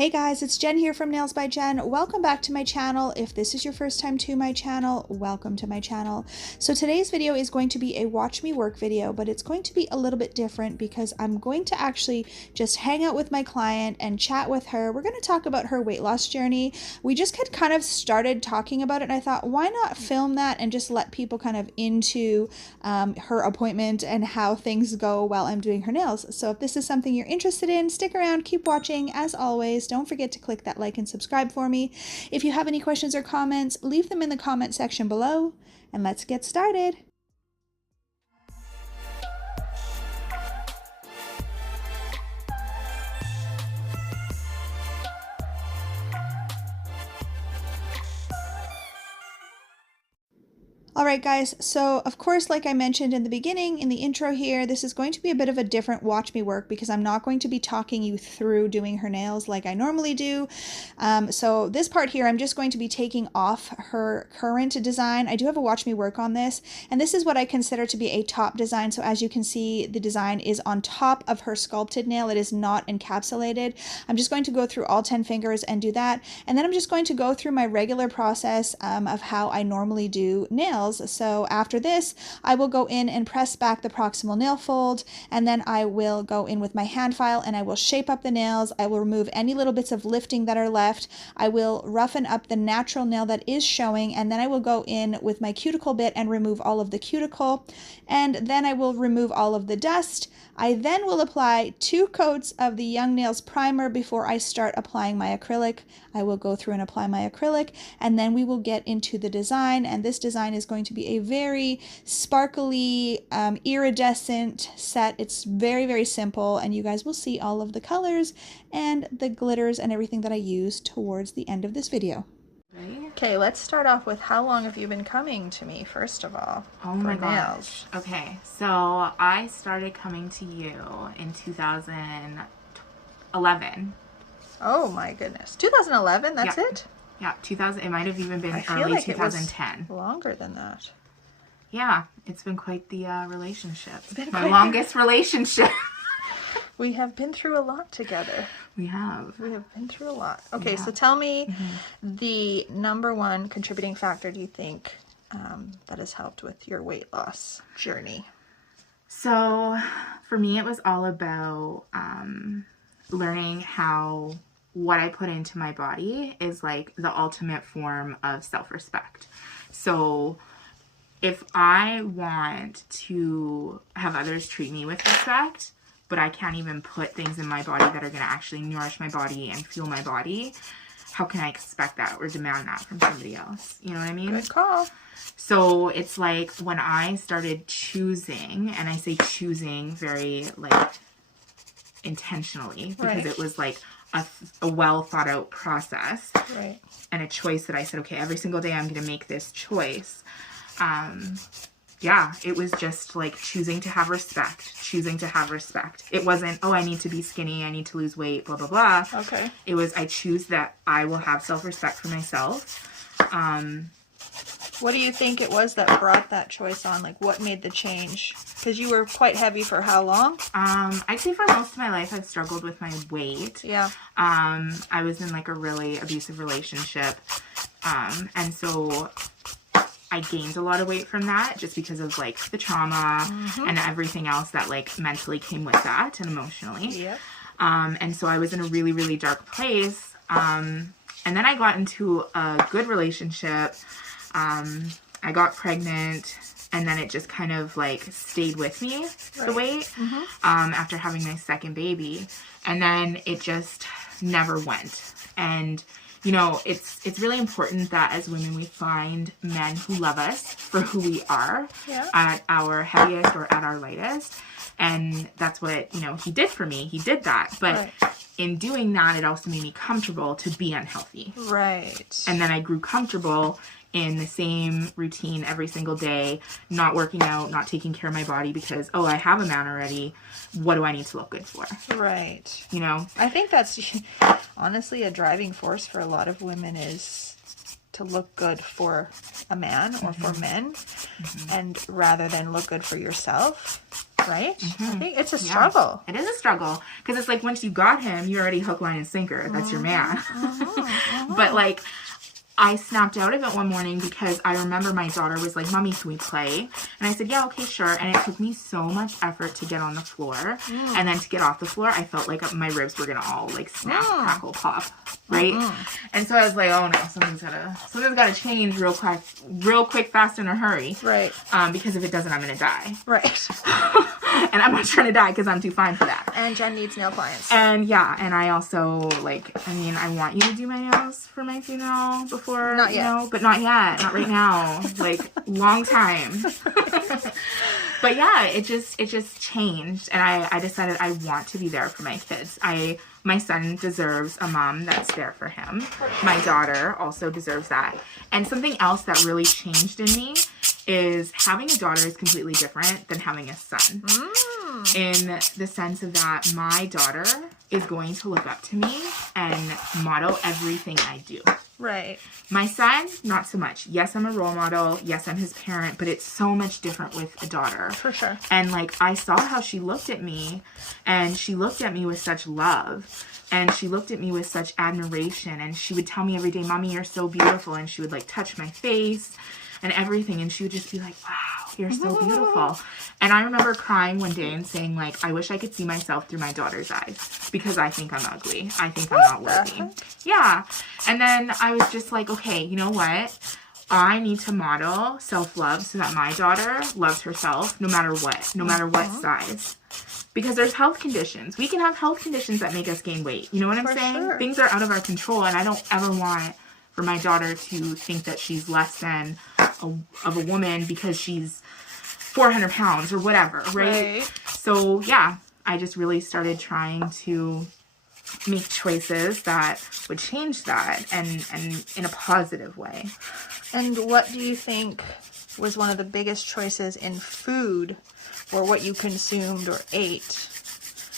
Hey guys, it's Jen here from Nails by Jen. Welcome back to my channel. If this is your first time to my channel, welcome to my channel. So today's video is going to be a watch me work video, but it's going to be a little bit different because I'm going to actually just hang out with my client and chat with her. We're going to talk about her weight loss journey. We just had kind of started talking about it and I thought, why not film that and just let people kind of into her appointment and how things go while I'm doing her nails. So if this is something you're interested in, stick around, keep watching. As always, don't forget to click that like and subscribe for me. If you have any questions or comments, leave them in the comment section below, and let's get started. Alright guys, so of course, like I mentioned in the beginning, in the intro here, this is going to be a bit of a different watch me work because I'm not going to be talking you through doing her nails like I normally do. So this part here, I'm just going to be taking off her current design. I do have a watch me work on this, and this is what I consider to be a top design. So as you can see, the design is on top of her sculpted nail. It is not encapsulated. I'm just going to go through all 10 fingers and do that. And then I'm just going to go through my regular process of how I normally do nails. So after this, I will go in and press back the proximal nail fold, and then I will go in with my hand file and I will shape up the nails. I will remove any little bits of lifting that are left. I will roughen up the natural nail that is showing, and then I will go in with my cuticle bit and remove all of the cuticle, and then I will remove all of the dust. I then will apply 2 coats of the Young Nails primer before I start applying my acrylic. I will go through and apply my acrylic, and then we will get into the design, and this design is going to be a very sparkly iridescent set. It's very, very simple, and you guys will see all of the colors and the glitters and everything that I use towards the end of this video. Okay, let's start off with how long have you been coming to me, first of all? Oh my gosh. Okay, so I started coming to you in 2011. Oh my goodness. 2011, that's it? Yeah, 2000. It might have even been I feel early like 2010. It was longer than that. Yeah, it's been quite the relationship. My longest relationship. We have been through a lot together. We have. We have been through a lot. Okay, so tell me the #1 contributing factor do you think that has helped with your weight loss journey? So for me, it was all about learning how what I put into my body is like the ultimate form of self-respect. So if I want to have others treat me with respect, but I can't even put things in my body that are going to actually nourish my body and fuel my body, how can I expect that or demand that from somebody else? You know what I mean? Good call. So it's like when I started choosing, and I say choosing very like intentionally because it was like a well thought out process and a choice that I said, okay, every single day I'm going to make this choice. Yeah, it was just like choosing to have respect, choosing to have respect. It wasn't, oh, I need to be skinny, I need to lose weight, blah, blah, blah. Okay. It was, I choose that I will have self-respect for myself. What do you think it was that brought that choice on? Like, what made the change? Because you were quite heavy for how long? I'd say for most of my life, I've struggled with my weight. Yeah. I was in like a really abusive relationship. And so I gained a lot of weight from that just because of like the trauma and everything else that like mentally came with that and emotionally. Yeah. And so I was in a really, really dark place. And then I got into a good relationship. I got pregnant, and then it just kind of like stayed with me, the weight, after having my second baby. And then it just never went. And you know, it's really important that as women we find men who love us for who we are at our heaviest or at our lightest. And that's what, you know, he did for me. He did that. But in doing that, it also made me comfortable to be unhealthy. Right. And then I grew comfortable in the same routine every single day, not working out, not taking care of my body because, oh, I have a man already. What do I need to look good for? Right. You know? I think that's honestly a driving force for a lot of women is to look good for a man or for men, and rather than look good for yourself, right? I think it's a struggle. It is a struggle, because it's like once you got him, you're already hook, line, and sinker. That's your man. But like, I snapped out of it one morning because I remember my daughter was like, Mommy, can we play? And I said, yeah, okay, sure. And it took me so much effort to get on the floor. And then to get off the floor, I felt like my ribs were going to all like snap, crackle, pop. Right? And so I was like, oh no, something's got to change real quick, fast, in a hurry. Right. Because if it doesn't, I'm going to die. Right. And I'm not trying to die because I'm too fine for that. And Jen needs nail clients. And yeah, and I also, like, I mean, I want you to do my nails for my funeral before, not yet. You know, but not yet, not right now, like, long time. But yeah, it just changed, and I decided I want to be there for my kids. My son deserves a mom that's there for him. My daughter also deserves that. And something else that really changed in me is having a daughter is completely different than having a son. In the sense of that my daughter is going to look up to me and model everything I do. Right. My son, not so much. Yes, I'm a role model. Yes, I'm his parent, but it's so much different with a daughter. For sure. And like, I saw how she looked at me, and she looked at me with such love, and she looked at me with such admiration, and she would tell me every day, Mommy, you're so beautiful, and she would like touch my face and everything, and she would just be like, wow, you're so beautiful. And I remember crying one day and saying, like, I wish I could see myself through my daughter's eyes, because I think I'm ugly. I think I'm not worthy. Yeah. And then I was just like, okay, you know what? I need to model self-love so that my daughter loves herself no matter what size. Because there's health conditions. We can have health conditions that make us gain weight. You know what I'm saying? Sure. Things are out of our control, and I don't ever want for my daughter to think that she's less than of a woman because she's 400 pounds or whatever, right? So yeah, I just really started trying to make choices that would change that, and in a positive way. And what do you think was one of the biggest choices in food, or what you consumed or ate,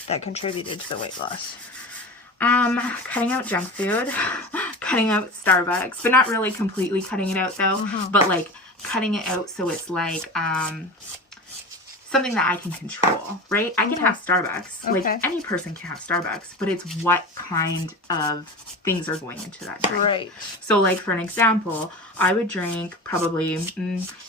that contributed to the weight loss? Cutting out junk food, cutting out Starbucks, but not really completely cutting it out though, but like cutting it out so it's like, something that I can control, right? I can have Starbucks. Like, any person can have Starbucks, but it's what kind of things are going into that drink. Right. So, like, for an example, I would drink probably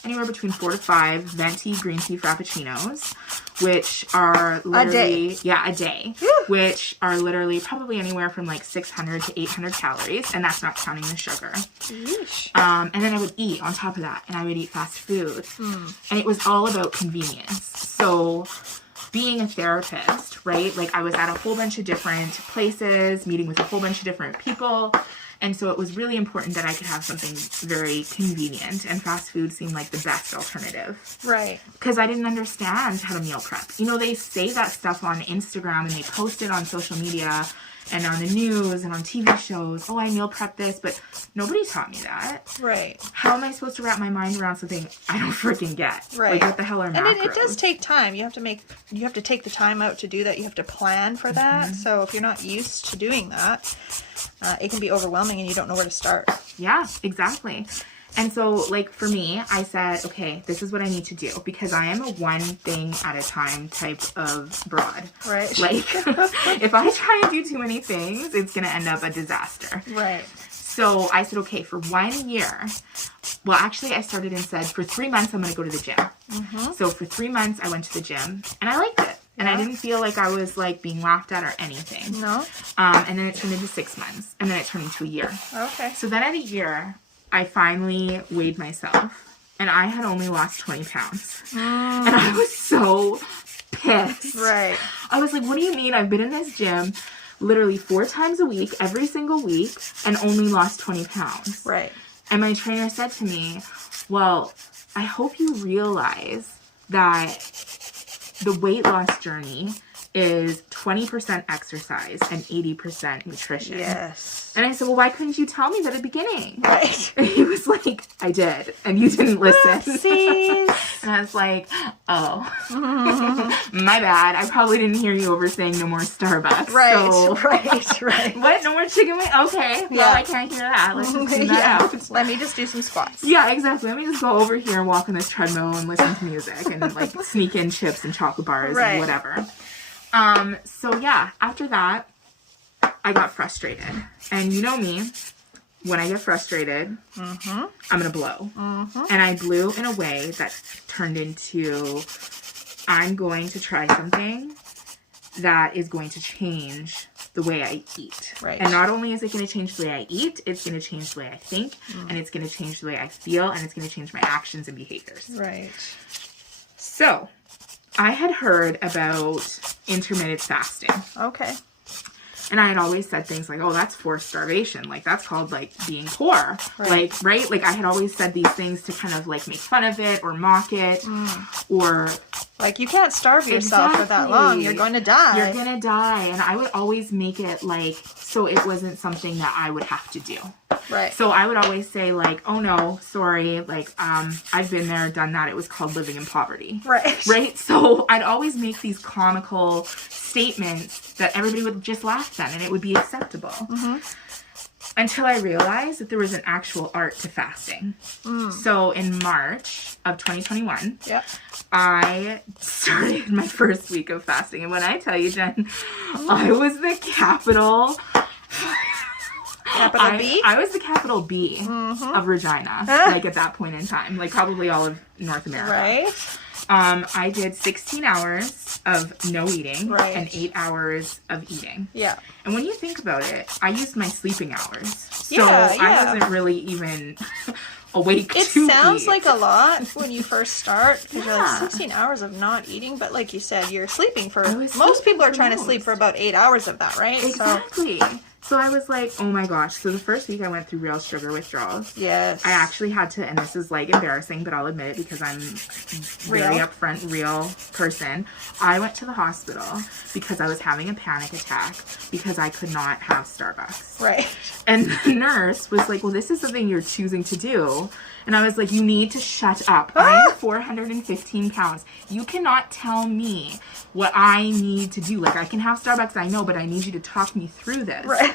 anywhere between 4 to 5 venti green tea frappuccinos, which are literally... a day. Which are literally probably anywhere from, like, 600 to 800 calories, and that's not counting the sugar. And then I would eat on top of that, and I would eat fast food. And it was all about convenience. So being a therapist, right? Like, I was at a whole bunch of different places, meeting with a whole bunch of different people. And so it was really important that I could have something very convenient, and fast food seemed like the best alternative. Right. Because I didn't understand how to meal prep. You know, they say that stuff on Instagram and they post it on social media and on the news and on TV shows. Oh, I meal prep this, but nobody taught me that. Right. How am I supposed to wrap my mind around something I don't freaking get? Right. Like, what the hell are macros? And it does take time. You have to take the time out to do that. You have to plan for that. So if you're not used to doing that, it can be overwhelming and you don't know where to start. Yeah, exactly. And so, like, for me, I said, okay, this is what I need to do, because I am a one thing at a time type of broad. Right. Like, if I try and do too many things, it's going to end up a disaster. Right. So I said, okay, for 1 year, well, actually, I started and said, for 3 months, I'm going to go to the gym. So for 3 months, I went to the gym, and I liked it. And I didn't feel like I was, like, being laughed at or anything. No? And then it turned into 6 months, and then it turned into a year. Okay. So then at a year, I finally weighed myself, and I had only lost 20 pounds. And I was so pissed. Right. I was like, what do you mean? I've been in this gym literally 4 times a week, every single week, and only lost 20 pounds. Right. And my trainer said to me, well, I hope you realize that the weight loss journey is 20% exercise and 80% nutrition. Yes. And I said, well, why couldn't you tell me that at the beginning? Right. And he was like, I did, and you didn't listen. Oopsies. And I was like, oh, my bad. I probably didn't hear you over saying no more Starbucks. Right, so... right. What? No more chicken wings? Okay. Yeah. Well, I can't hear that. Let's just do that out. Let me just do some squats. Yeah, exactly. Let me just go over here and walk on this treadmill and listen to music and like sneak in chips and chocolate bars and whatever. So yeah, after that, I got frustrated. And you know me, when I get frustrated, I'm going to blow. And I blew in a way that turned into, I'm going to try something that is going to change the way I eat. Right. And not only is it going to change the way I eat, it's going to change the way I think, and it's going to change the way I feel, and it's going to change my actions and behaviors. Right. So, I had heard about intermittent fasting. Okay. And I had always said things like, oh, that's forced starvation. Like, that's called, like, being poor. Right. Like, right? Like, I had always said these things to kind of, like, make fun of it or mock it. Or... Like, you can't starve yourself for that long. You're going to die. You're going to die. And I would always make it, like, so it wasn't something that I would have to do. Right. So I would always say, like, oh, no, sorry. Like, I've been there, done that. It was called living in poverty. Right. Right? So I'd always make these comical statements that everybody would just laugh at and it would be acceptable. Until I realized that there was an actual art to fasting. So in March of 2021, I started my first week of fasting. And when I tell you, Jen, I was the capital B? I was the capital B of Regina, like at that point in time, like probably all of North America. Right. I did 16 hours of no eating and 8 hours of eating. Yeah. And when you think about it, I used my sleeping hours. So Yeah. I wasn't really even awake It to sounds eat. like a lot when you first start, because you're like 16 hours of not eating, but like you said, you're sleeping for, most people are trying to sleep for about 8 hours of that, right? Exactly. So I was like, oh my gosh. So the first week I went through real sugar withdrawals. Yes. I actually had to, and this is like embarrassing, but I'll admit it because I'm very upfront, real person. I went to the hospital because I was having a panic attack because I could not have Starbucks. Right. And the nurse was like, well, this is something you're choosing to do. And I was like, you need to shut up. I'm 415 pounds. You cannot tell me what I need to do. Like, I can have Starbucks, I know, but I need you to talk me through this. Right.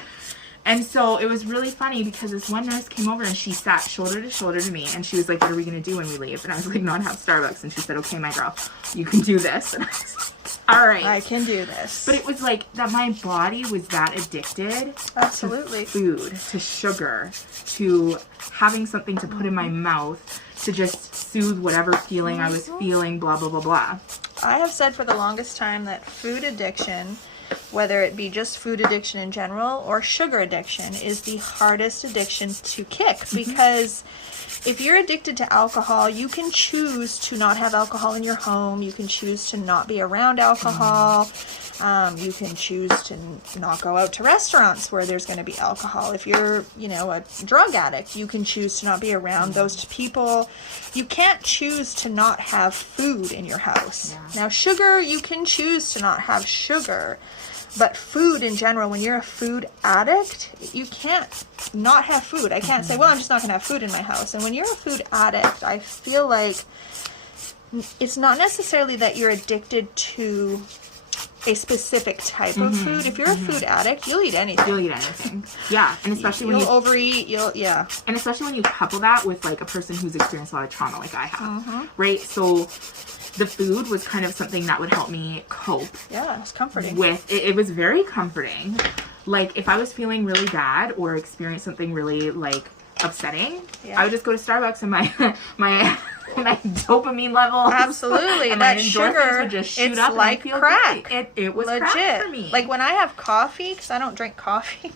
And so it was really funny because this one nurse came over and she sat shoulder to me and she was like, what are we going to do when we leave? And I was like, not have Starbucks. And she said, okay, my girl, you can do this. And I was like, all right. I can do this. But it was like that my body was that addicted Absolutely. to food, to sugar, to having something to put in my mouth to just soothe whatever feeling I was feeling, blah, blah, blah, blah. I have said for the longest time that food addiction, whether it be just food addiction in general or sugar addiction, is the hardest addiction to kick, because if you're addicted to alcohol, you can choose to not have alcohol in your home. You can choose to not be around alcohol. You can choose to not go out to restaurants where there's going to be alcohol. If you're, a drug addict, you can choose to not be around those people. You can't choose to not have food in your house. Yeah. Now, sugar, you can choose to not have sugar. But food in general, when you're a food addict, you can't not have food. I can't say, well, I'm just not going to have food in my house. And when you're a food addict, I feel like it's not necessarily that you're addicted to a specific type of food. If you're a food addict, you'll eat anything. You'll eat anything. Yeah. And especially when you'll overeat, And especially when you couple that with like a person who's experienced a lot of trauma like I have. Right? So the food was kind of something that would help me cope. Yeah, it's comforting. It was very comforting. Like if I was feeling really bad or experienced something really like upsetting, I would just go to Starbucks and my dopamine level, absolutely, and that my sugar would just shoot it's up like and I feel crack. Great. It was legit crack for me. Like when I have coffee, because I don't drink coffee.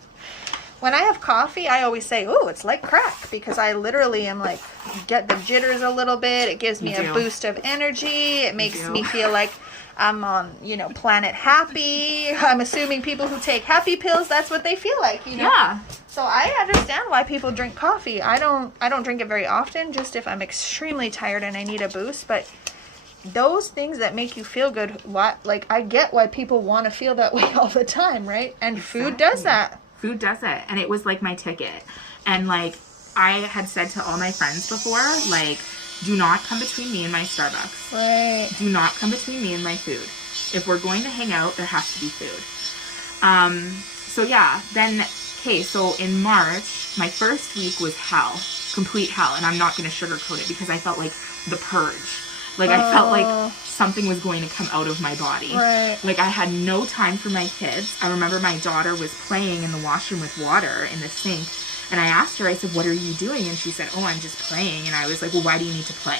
When I have coffee, I always say, "Ooh, it's like crack," because I literally am like get the jitters a little bit. It gives me a boost of energy. It makes me feel like I'm on, planet happy. I'm assuming people who take happy pills, that's what they feel like, Yeah. So I understand why people drink coffee. I don't drink it very often, just if I'm extremely tired and I need a boost, but those things that make you feel good, like I get why people want to feel that way all the time, right? And food does that. Food does it. And it was like my ticket. And like I had said to all my friends before, like, do not come between me and my Starbucks. Right. Do not come between me and my food. If we're going to hang out, there has to be food. So yeah, then, okay, so in March, my first week was hell. Complete hell. And I'm not going to sugarcoat it because I felt like the purge. Like, I felt like something was going to come out of my body. Right. Like, I had no time for my kids. I remember my daughter was playing in the washroom with water in the sink. And I asked her, I said, what are you doing? And she said, oh, I'm just playing. And I was like, well, why do you need to play?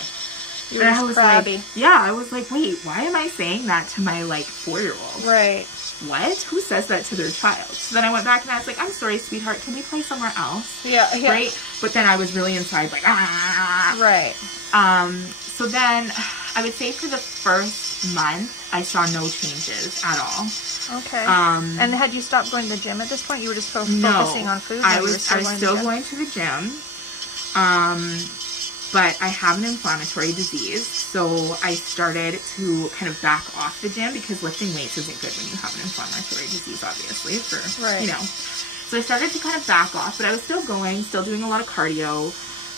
You were crabby. Like, yeah, I was like, wait, why am I saying that to my, like, 4-year-old? Right. What? Who says that to their child? So then I went back and I was like, I'm sorry, sweetheart, can we play somewhere else? Yeah. Right? But then I was really inside, like, ah. Right. So then I would say for the first month, I saw no changes at all. Okay. And had you stopped going to the gym at this point? You were just focusing on food? I was still going to the gym. But I have an inflammatory disease, so I started to kind of back off the gym because lifting weights isn't good when you have an inflammatory disease, obviously, you know. So I started to kind of back off, but I was still going, still doing a lot of cardio.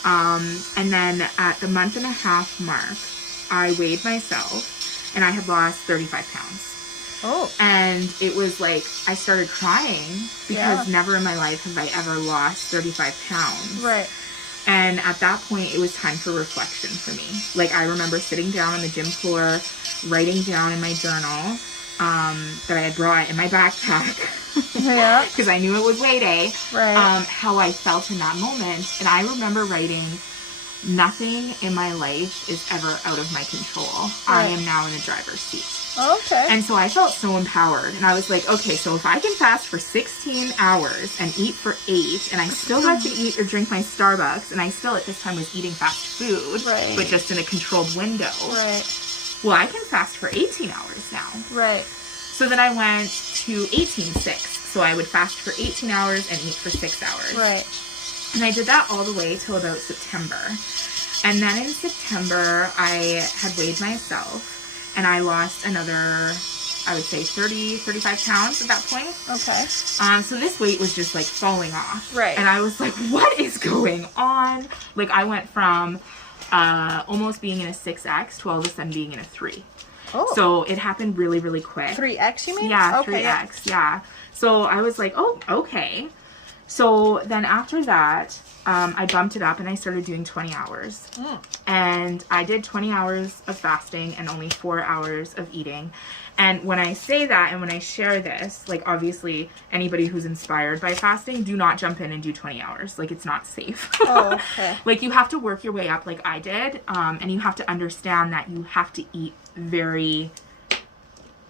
And then at the month-and-a-half mark, I weighed myself, and I had lost 35 pounds. Oh. And it was like, I started crying because never in my life have I ever lost 35 pounds. Right. And at that point, it was time for reflection for me. Like, I remember sitting down on the gym floor, writing down in my journal that I had brought in my backpack. Yeah. Because I knew it was weigh day. Right. How I felt in that moment. And I remember writing, nothing in my life is ever out of my control. Right. I am now in the driver's seat. Okay. And so I felt so empowered. And I was like, okay, so if I can fast for 16 hours and eat for 8, and I still got to eat or drink my Starbucks, and I still at this time was eating fast food, but just in a controlled window. Right. Well, I can fast for 18 hours now. Right. So then I went to 18-6. So I would fast for 18 hours and eat for 6 hours. Right. And I did that all the way till about September. And then in September, I had weighed myself. And I lost another, I would say 35 pounds at that point. Okay. So this weight was just like falling off. Right. And I was like, what is going on? Like, I went from almost being in a 6X to all of a sudden being in a 3. Oh. So it happened really, really quick. 3X, you mean? Yeah, okay, 3X, yeah. So I was like, oh, okay. So then after that, I bumped it up and I started doing 20 hours. And I did 20 hours of fasting and only 4 hours of eating. And when I say that and when I share this, like, obviously anybody who's inspired by fasting, do not jump in and do 20 hours. Like, it's not safe. Oh, okay. Like, you have to work your way up like I did. And you have to understand that you have to eat very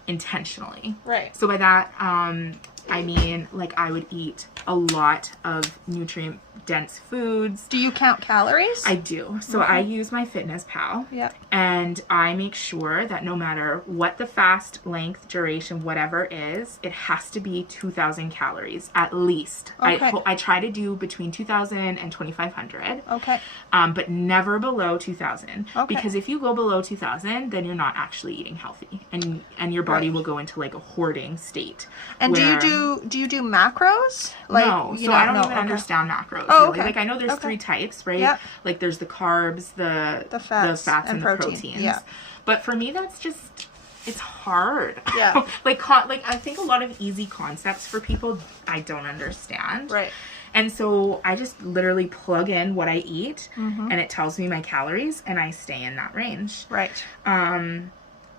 intentionally. Right. So by that, I mean, like, I would eat a lot of nutrient-dense foods. Do you count calories? I do. So I use my FitnessPal. Yeah. And I make sure that no matter what the fast length, duration, whatever is, it has to be 2,000 calories at least. Okay. I try to do between 2,000 and 2,500. Okay. But never below 2,000. Okay. Because if you go below 2,000, then you're not actually eating healthy, and your body will go into like a hoarding state. And do you do macros? Like, no, so I don't even understand macros. Oh, really. okay. Like, I know there's 3 types, right? Yep. Like, there's the carbs, the fats and the proteins. Yeah. But for me, that's just, it's hard. Yeah. like I think a lot of easy concepts for people I don't understand. Right. And so I just literally plug in what I eat, and it tells me my calories, and I stay in that range. Right. And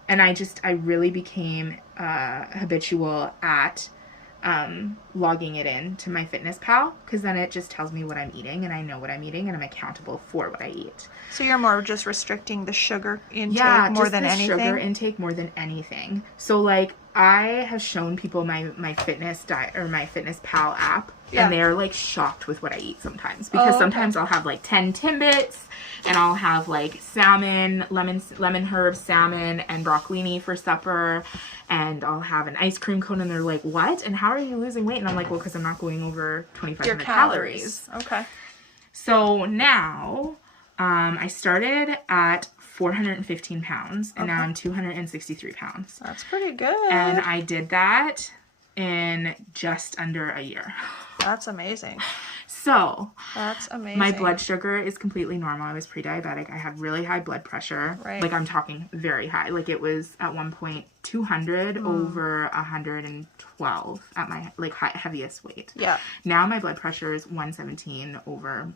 I really became habitual at logging it in to my FitnessPal, because then it just tells me what I'm eating, and I know what I'm eating, and I'm accountable for what I eat. So you're more just restricting the sugar intake more than anything? Yeah, sugar intake more than anything. So, like, I have shown people my fitness diet or my FitnessPal app, and they're like shocked with what I eat sometimes, because sometimes I'll have like 10 Timbits, and I'll have like salmon, lemon herb salmon and broccolini for supper, and I'll have an ice cream cone, and they're like, what? And how are you losing weight? And I'm like, well, because I'm not going over 2,500 calories. Okay. So now, I started at 415 pounds, and now I'm 263 pounds. That's pretty good. And I did that in just under a year. That's amazing. So, that's amazing. My blood sugar is completely normal. I was pre-diabetic. I had really high blood pressure. Right. Like, I'm talking very high. Like, it was at one point 200 over 112 at my, like, heaviest weight. Yeah. Now my blood pressure is 117 over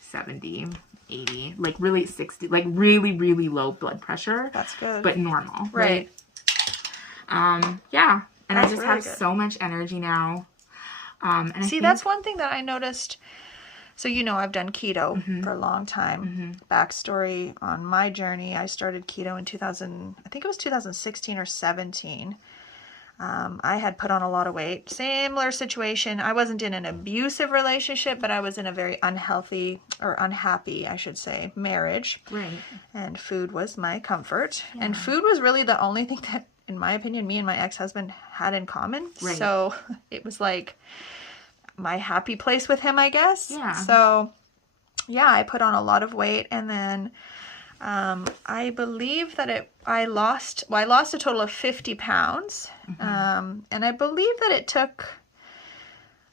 70, 80. Like, really 60. Like, really, really low blood pressure. That's good. But normal. Right. Yeah. And That's I just really have good. so much energy now. And See, that's one thing that I noticed. So, you know, I've done keto for a long time. Backstory on my journey, I started keto in 2000, I think it was 2016 or 17. I had put on a lot of weight. Similar situation. I wasn't in an abusive relationship, but I was in a very unhealthy, or unhappy, I should say, marriage. Right. And food was my comfort. Yeah. And food was really the only thing that, in my opinion, me and my ex-husband had in common. Right. So it was like my happy place with him, I guess. Yeah. So, yeah, I put on a lot of weight, and then I believe that I lost a total of 50 pounds. And I believe that it took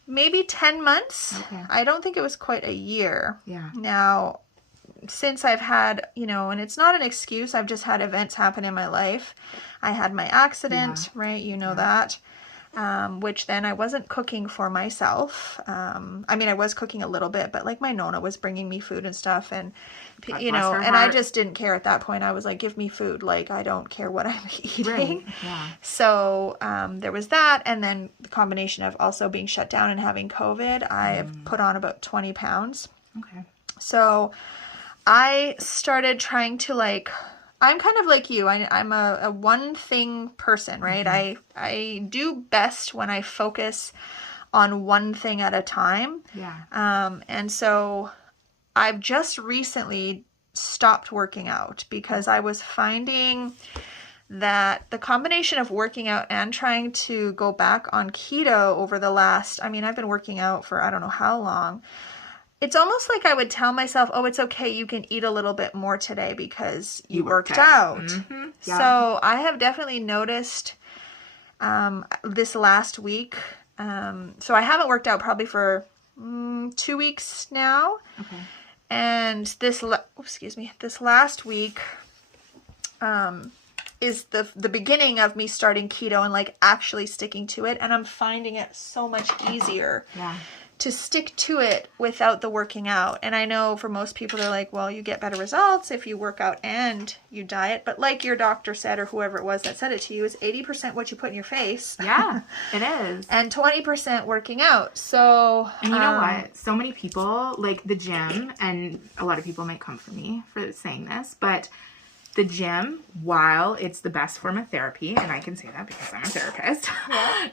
maybe 10 months. Okay. I don't think it was quite a year. Yeah. Now, since I've had, you know, and it's not an excuse, I've just had events happen in my life. I had my accident, right? You know that. Which then I wasn't cooking for myself. I mean, I was cooking a little bit, but like my Nona was bringing me food and stuff, and you know, and I just didn't care at that point. I was like, give me food. Like, I don't care what I'm eating. Right. Yeah. So, there was that. And then the combination of also being shut down and having COVID, I put on about 20 pounds. Okay. So I started trying to, like, I'm kind of like you. I'm a one thing person, right? I do best when I focus on one thing at a time. Yeah. And so I've just recently stopped working out because I was finding that the combination of working out and trying to go back on keto over the last, I mean, I've been working out for I don't know how long. It's almost like I would tell myself, oh, it's okay, you can eat a little bit more today because you worked out. Mm-hmm. Yeah. So I have definitely noticed this last week. So I haven't worked out probably for 2 weeks now. Okay. And this last week is the beginning of me starting keto and like actually sticking to it. And I'm finding it so much easier. Yeah. To stick to it without the working out. And I know for most people, they're like, well, you get better results if you work out and you diet. But like your doctor said, or whoever it was that said it to you, is 80% what you put in your face. Yeah, it is. And 20% working out. So, and you know what? So many people, like the gym, and a lot of people might come for me for saying this, but the gym, while it's the best form of therapy, and I can say that because I'm a therapist,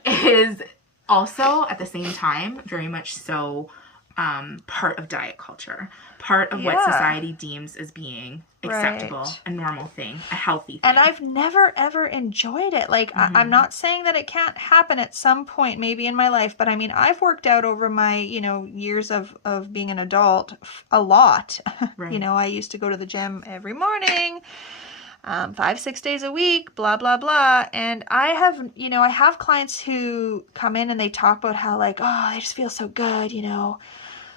is also, at the same time, very much so part of diet culture. Part of what society deems as being acceptable, a normal thing, a healthy thing. And I've never, ever enjoyed it. Like, I'm not saying that it can't happen at some point, maybe in my life, but I mean, I've worked out over my, you know, years of being an adult a lot. Right. You know, I used to go to the gym every morning. 5-6 days a week, blah, blah, blah. And I have clients who come in and they talk about how like, oh, they just feel so good, you know,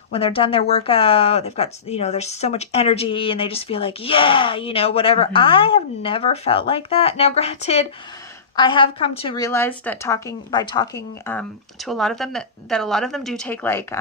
when they're done their workout, they've got, you know, there's so much energy and they just feel like, yeah, you know, whatever. I have never felt like that. Now, granted, I have come to realize that talking to a lot of them that a lot of them do take like,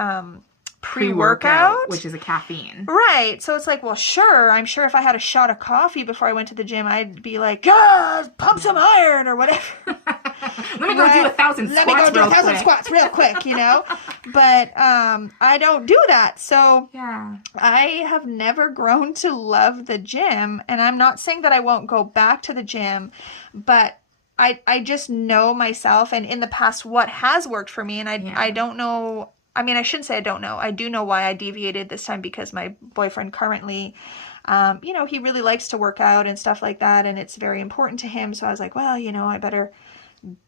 pre-workout, which is a caffeine. Right. So it's like, well, sure. I'm sure if I had a shot of coffee before I went to the gym, I'd be like, pump some iron or whatever. Let me go do 1,000 squats. Let me go do 1,000 squats real quick, you know? But I don't do that. So yeah, I have never grown to love the gym. And I'm not saying that I won't go back to the gym, but I just know myself and in the past what has worked for me. And I don't know. I mean, I shouldn't say I don't know. I do know why I deviated this time because my boyfriend currently, you know, he really likes to work out and stuff like that. And it's very important to him. So I was like, well, you know, I better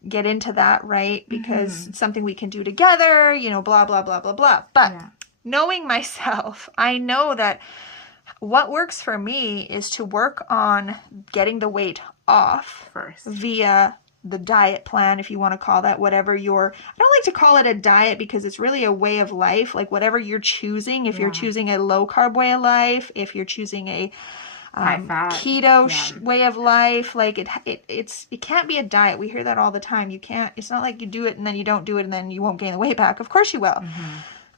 get into that, right? Because it's something we can do together, you know, blah, blah, blah, blah, blah. But knowing myself, I know that what works for me is to work on getting the weight off First. via the diet plan, if you want to call that, whatever your, I don't like to call it a diet because it's really a way of life, like whatever you're choosing. If you're choosing a low carb way of life, if you're choosing a high fat keto way of life, like it can't be a diet. We hear that all the time. You can't, it's not like you do it and then you don't do it and then you won't gain the weight back. Of course you will.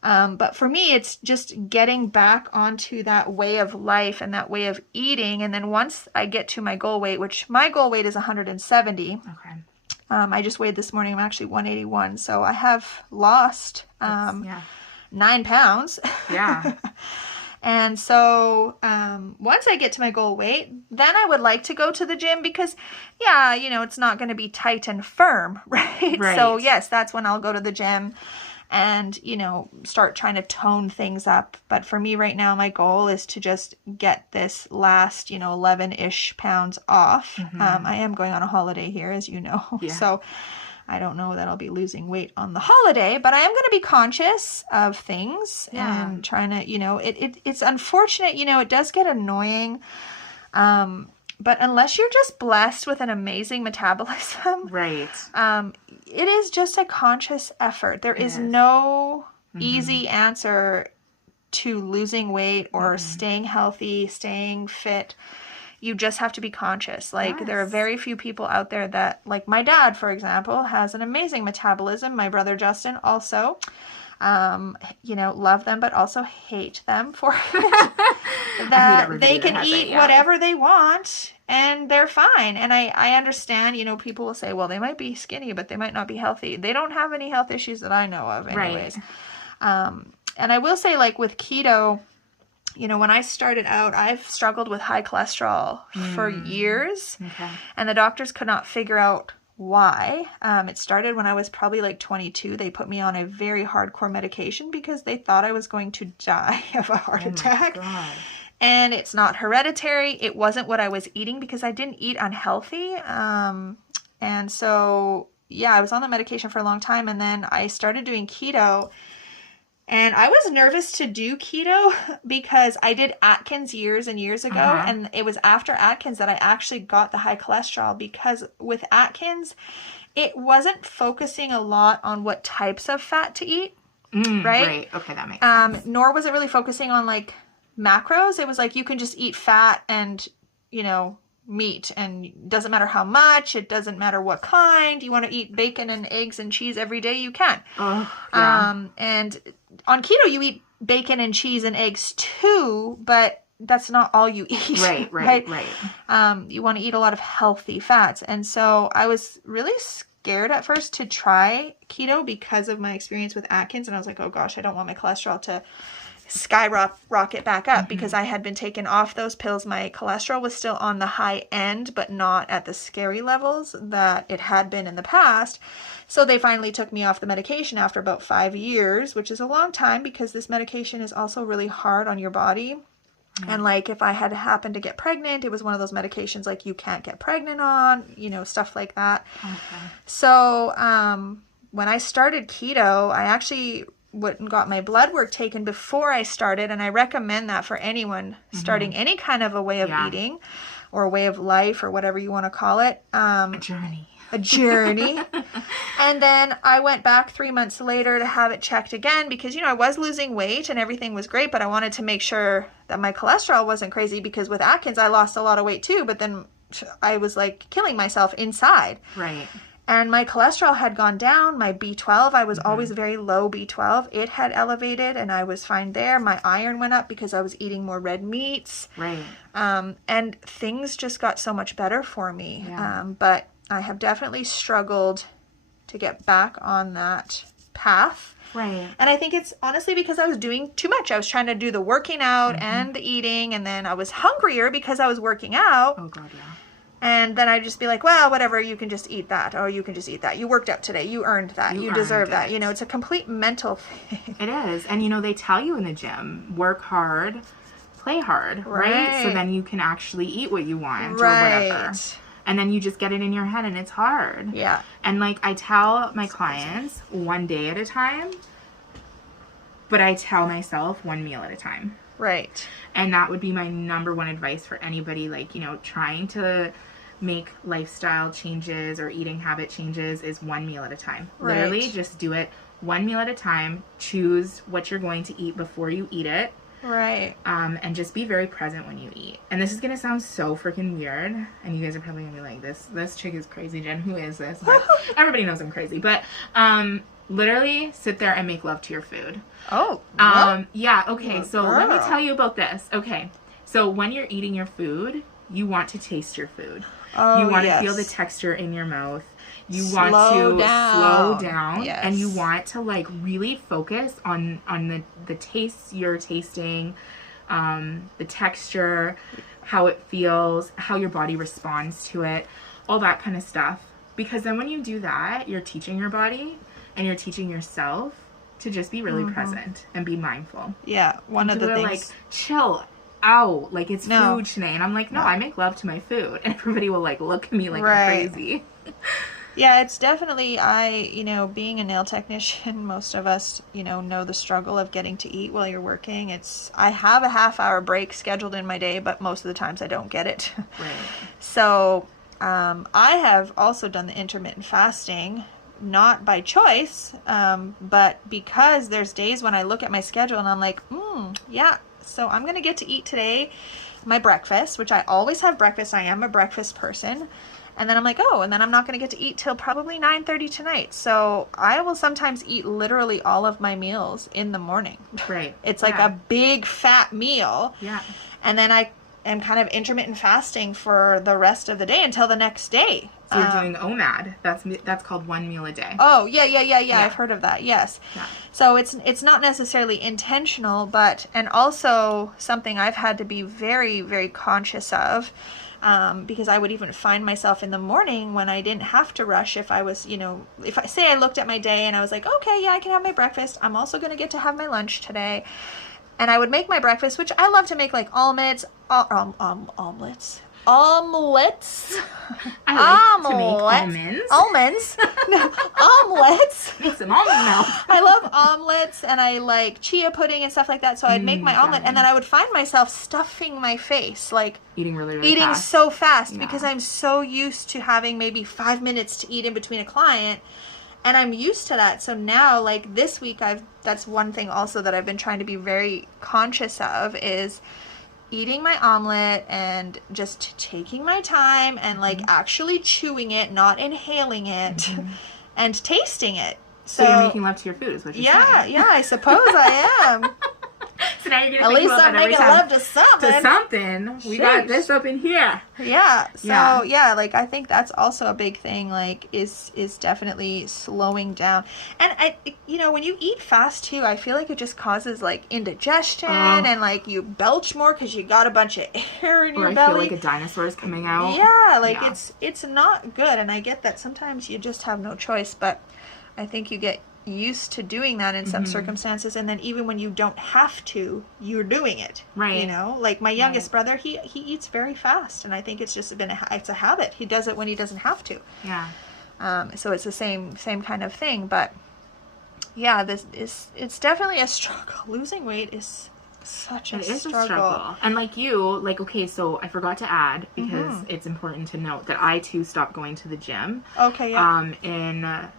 But for me, it's just getting back onto that way of life and that way of eating. And then once I get to my goal weight, which my goal weight is 170. Okay. I just weighed this morning. I'm actually 181. So I have lost 9 pounds. Yeah. And so once I get to my goal weight, then I would like to go to the gym because, yeah, you know, it's not going to be tight and firm, right? So yes, that's when I'll go to the gym and, you know, start trying to tone things up. But for me right now, my goal is to just get this last, you know, 11-ish pounds off. I am going on a holiday here, as you know. So I don't know that I'll be losing weight on the holiday, but I am going to be conscious of things and trying to, you know, it's unfortunate, you know, it does get annoying. But unless you're just blessed with an amazing metabolism, it is just a conscious effort. There is no easy answer to losing weight or staying healthy, staying fit. You just have to be conscious. Like there are very few people out there that, like my dad, for example, has an amazing metabolism. My brother Justin also. You know, love them, but also hate them for it. That they can eat whatever they want and they're fine. And I understand, you know, people will say, well, they might be skinny, but they might not be healthy. They don't have any health issues that I know of anyways. And I will say, like with keto, you know, when I started out, I've struggled with high cholesterol for years. And the doctors could not figure out why. It started when I was probably like 22. They put me on a very hardcore medication because they thought I was going to die of a heart attack. And it's not hereditary. It wasn't what I was eating because I didn't eat unhealthy. And so, yeah, I was on the medication for a long time. And then I started doing keto. And I was nervous to do keto because I did Atkins years and years ago. And it was after Atkins that I actually got the high cholesterol, because with Atkins, it wasn't focusing a lot on what types of fat to eat. Right? Okay, that makes sense. Nor was it really focusing on like macros. It was like you can just eat fat and, you know, meat, and it doesn't matter how much, it doesn't matter what kind. You want to eat bacon and eggs and cheese every day, you can. And on keto you eat bacon and cheese and eggs too, but that's not all you eat. Right. You want to eat a lot of healthy fats. And so I was really scared at first to try keto because of my experience with Atkins, and I was like, oh gosh, I don't want my cholesterol to skyrocket back up, because I had been taken off those pills. My cholesterol was still on the high end, but not at the scary levels that it had been in the past. So they finally took me off the medication after about 5 years, which is a long time because this medication is also really hard on your body. And like if I had happened to get pregnant, it was one of those medications like you can't get pregnant on, you know, stuff like that. So when I started keto, I actually went and got my blood work taken before I started, and I recommend that for anyone starting any kind of a way of eating or a way of life or whatever you want to call it. A journey. And then I went back 3 months later to have it checked again because, you know, I was losing weight and everything was great, but I wanted to make sure that my cholesterol wasn't crazy, because with Atkins I lost a lot of weight too, but then I was like killing myself inside. And my cholesterol had gone down. My B12, I was always very low B12. It had elevated and I was fine there. My iron went up because I was eating more red meats. And things just got so much better for me. But I have definitely struggled to get back on that path. And I think it's honestly because I was doing too much. I was trying to do the working out and the eating, and then I was hungrier because I was working out. And then I'd just be like, well, whatever, you can just eat that. Oh, you can just eat that. You worked out today. You earned that. You deserve that. You know, it's a complete mental thing. It is. And, you know, they tell you in the gym, work hard, play hard, right? So then you can actually eat what you want or whatever. And then you just get it in your head and it's hard. And, like, I tell my clients 1 day at a time, but I tell myself 1 meal at a time. Right. And that would be my number one advice for anybody, like, you know, trying to make lifestyle changes or eating habit changes, is one meal at a time. Right. Literally just do it one meal at a time. Choose what you're going to eat before you eat it. Right. And just be very present when you eat. And this is going to sound so freaking weird. And you guys are probably going to be like, this chick is crazy, Jen. Who is this? But everybody knows I'm crazy. But literally sit there and make love to your food. Oh. Yeah. Okay. Oh, so let me girl. tell you about this. Okay. So when you're eating your food, you want to taste your food. Oh, you want yes. to feel the texture in your mouth. You Slow want to down. slow down. Yes. And you want to like really focus on the tastes you're tasting, the texture, how it feels, how your body responds to it, all that kind of stuff. Because then when you do that, you're teaching your body and you're teaching yourself to just be really present and be mindful. Yeah. One of the People are things. like, chill out, like it's No. food, Shanae. And I'm like, no, No. I make love to my food. And everybody will like look at me like Right. I'm crazy. Yeah, it's definitely, being a nail technician, most of us, know the struggle of getting to eat while you're working. I have a half-hour break scheduled in my day, but most of the times I don't get it. Right. So, I have also done the intermittent fasting, not by choice, but because there's days when I look at my schedule and I'm like, yeah, so I'm going to get to eat today my breakfast, which I always have breakfast. I am a breakfast person. And then I'm like, and then I'm not going to get to eat till probably 9:30 tonight. So I will sometimes eat literally all of my meals in the morning. Right. It's like a big fat meal. Yeah. And then I am kind of intermittent fasting for the rest of the day until the next day. So you're doing OMAD. That's called one meal a day. Oh, yeah. I've heard of that. Yes. Yeah. So it's not necessarily intentional, and also something I've had to be very, very conscious of. Because I would even find myself in the morning when I didn't have to rush. If I was, if I say I looked at my day and I was like, okay, yeah, I can have my breakfast. I'm also going to get to have my lunch today. And I would make my breakfast, which I love to make like omelets. Omelets. I like to make almonds. Almonds. No, omelets. Make some almond milk. I love omelets and I like chia pudding and stuff like that. So I'd make my omelet and then I would find myself stuffing my face, like eating really eating fast. so fast Yeah. because I'm so used to having maybe 5 minutes to eat in between a client. And I'm used to that. So now, like this week, that's one thing also that I've been trying to be very conscious of is eating my omelet and just taking my time and like actually chewing it, not inhaling it, and tasting it. So you're making love to your food, is what you're saying. Yeah, I suppose I am. So now you're At gonna think least about I'm that every making time. love to something. To something. We got this up in here. Yeah. So Yeah. like I think that's also a big thing. Like is definitely slowing down. And when you eat fast too, I feel like it just causes like indigestion and like you belch more because you got a bunch of air in your I belly. feel like a dinosaur is coming out. Yeah, like Yeah. it's not good. And I get that sometimes you just have no choice, but I think you get used to doing that in some circumstances, and then even when you don't have to, you're doing it. Right. Like my youngest brother, he eats very fast, and I think it's just it's a habit. He does it when he doesn't have to. Yeah. So it's the same kind of thing, but yeah, it's definitely a struggle. Losing weight is such a struggle. And like okay, so I forgot to add, because it's important to note that I too stopped going to the gym. Okay, yeah. In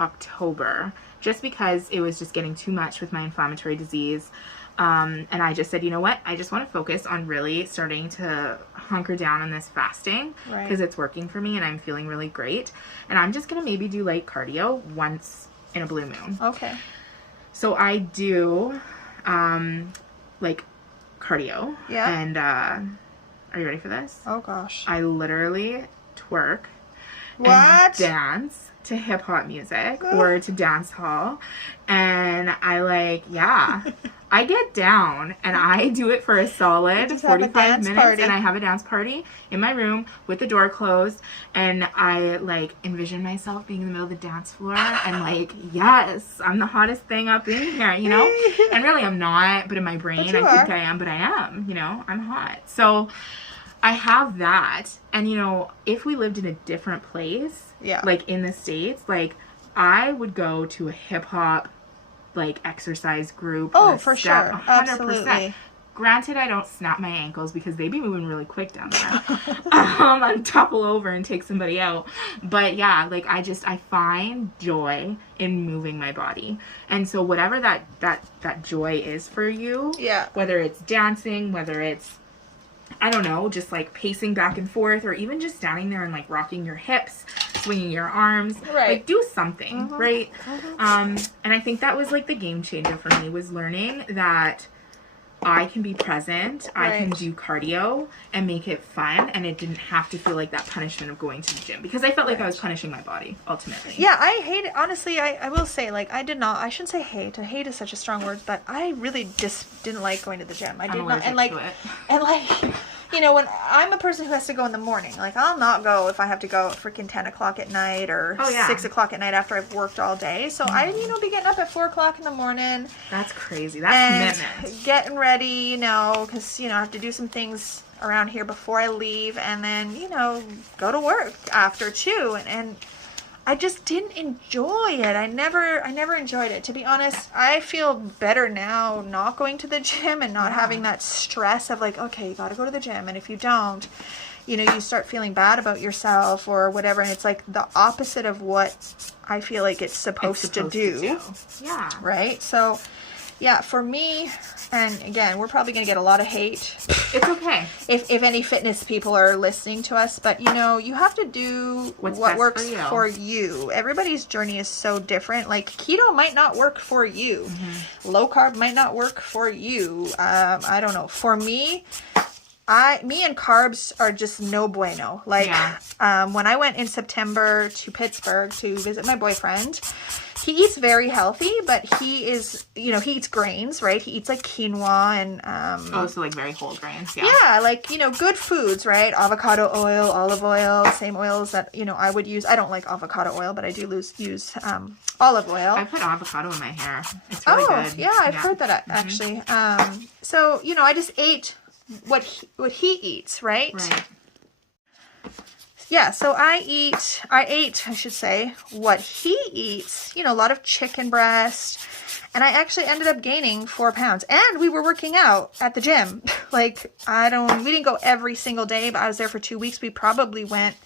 October, just because it was just getting too much with my inflammatory disease. And I just said, you know what? I just want to focus on really starting to hunker down on this fasting because it's working for me and I'm feeling really great. And I'm just going to maybe do light cardio once in a blue moon. Okay. So I do, like cardio. Yeah. And, are you ready for this? Oh gosh. I literally twerk What? and dance to hip hop music or to dance hall, and I I get down and I do it for a solid 45 minutes party. and I have a dance party in my room with the door closed, and I like envision myself being in the middle of the dance floor and like, yes, I'm the hottest thing up in here, and really I'm not, but in my brain I think I am, but I am, I'm hot. So I have that, and if we lived in a different place, like in the States, like I would go to a hip hop like exercise group. Oh, for sure, 100%. absolutely. Granted, I don't snap my ankles because they be moving really quick down there. I'd topple over and take somebody out. But yeah, like I find joy in moving my body. And so whatever that joy is for you, Yeah. whether it's dancing, whether it's, I don't know, just like pacing back and forth, or even just standing there and like rocking your hips, swinging your arms, Right. like do something, right? And I think that was like the game changer for me, was learning that I can be present, I can do cardio and make it fun, and it didn't have to feel like that punishment of going to the gym, because I felt like I was punishing my body ultimately. Yeah, I hate it. Honestly, I will say, like, I shouldn't say hate. Hate is such a strong word, but I really just didn't like going to the gym. I did not, and like, you know, when I'm a person who has to go in the morning, like, I'll not go if I have to go at freaking 10 o'clock at night or 6 o'clock at night after I've worked all day. So I, you know, be getting up at 4 o'clock in the morning. That's crazy. That's commitment. Getting ready, you know, because, you know, I have to do some things around here before I leave, and then, you know, go to work after too. And I just didn't enjoy it. I never enjoyed it. To be honest, I feel better now not going to the gym and not having that stress of like, okay, you got to go to the gym. And if you don't, you know, you start feeling bad about yourself or whatever. And it's like the opposite of what I feel like it's supposed to do. Yeah. Right? So, yeah, for me, and again, we're probably going to get a lot of hate. It's okay. If any fitness people are listening to us, but you know, you have to do what works for you. Everybody's journey is so different. Like keto might not work for you. Low carb might not work for you. I don't know. For me, me and carbs are just no bueno. Like when I went in September to Pittsburgh to visit my boyfriend, he eats very healthy, but he is, you know, he eats grains, right? He eats like quinoa and so like very whole grains. Yeah, like, you know, good foods, right? Avocado oil, olive oil, same oils that, you know, I would use. I don't like avocado oil, but I do use olive oil. I put avocado in my hair. It's really good. Yeah, I've heard that actually. So, you know, I just ate what he eats, right? Right. Yeah, so I ate, I should say, what he eats, you know, a lot of chicken breast, and I actually ended up gaining 4 pounds, and we were working out at the gym. Like, we didn't go every single day, but I was there for 2 weeks. We probably went,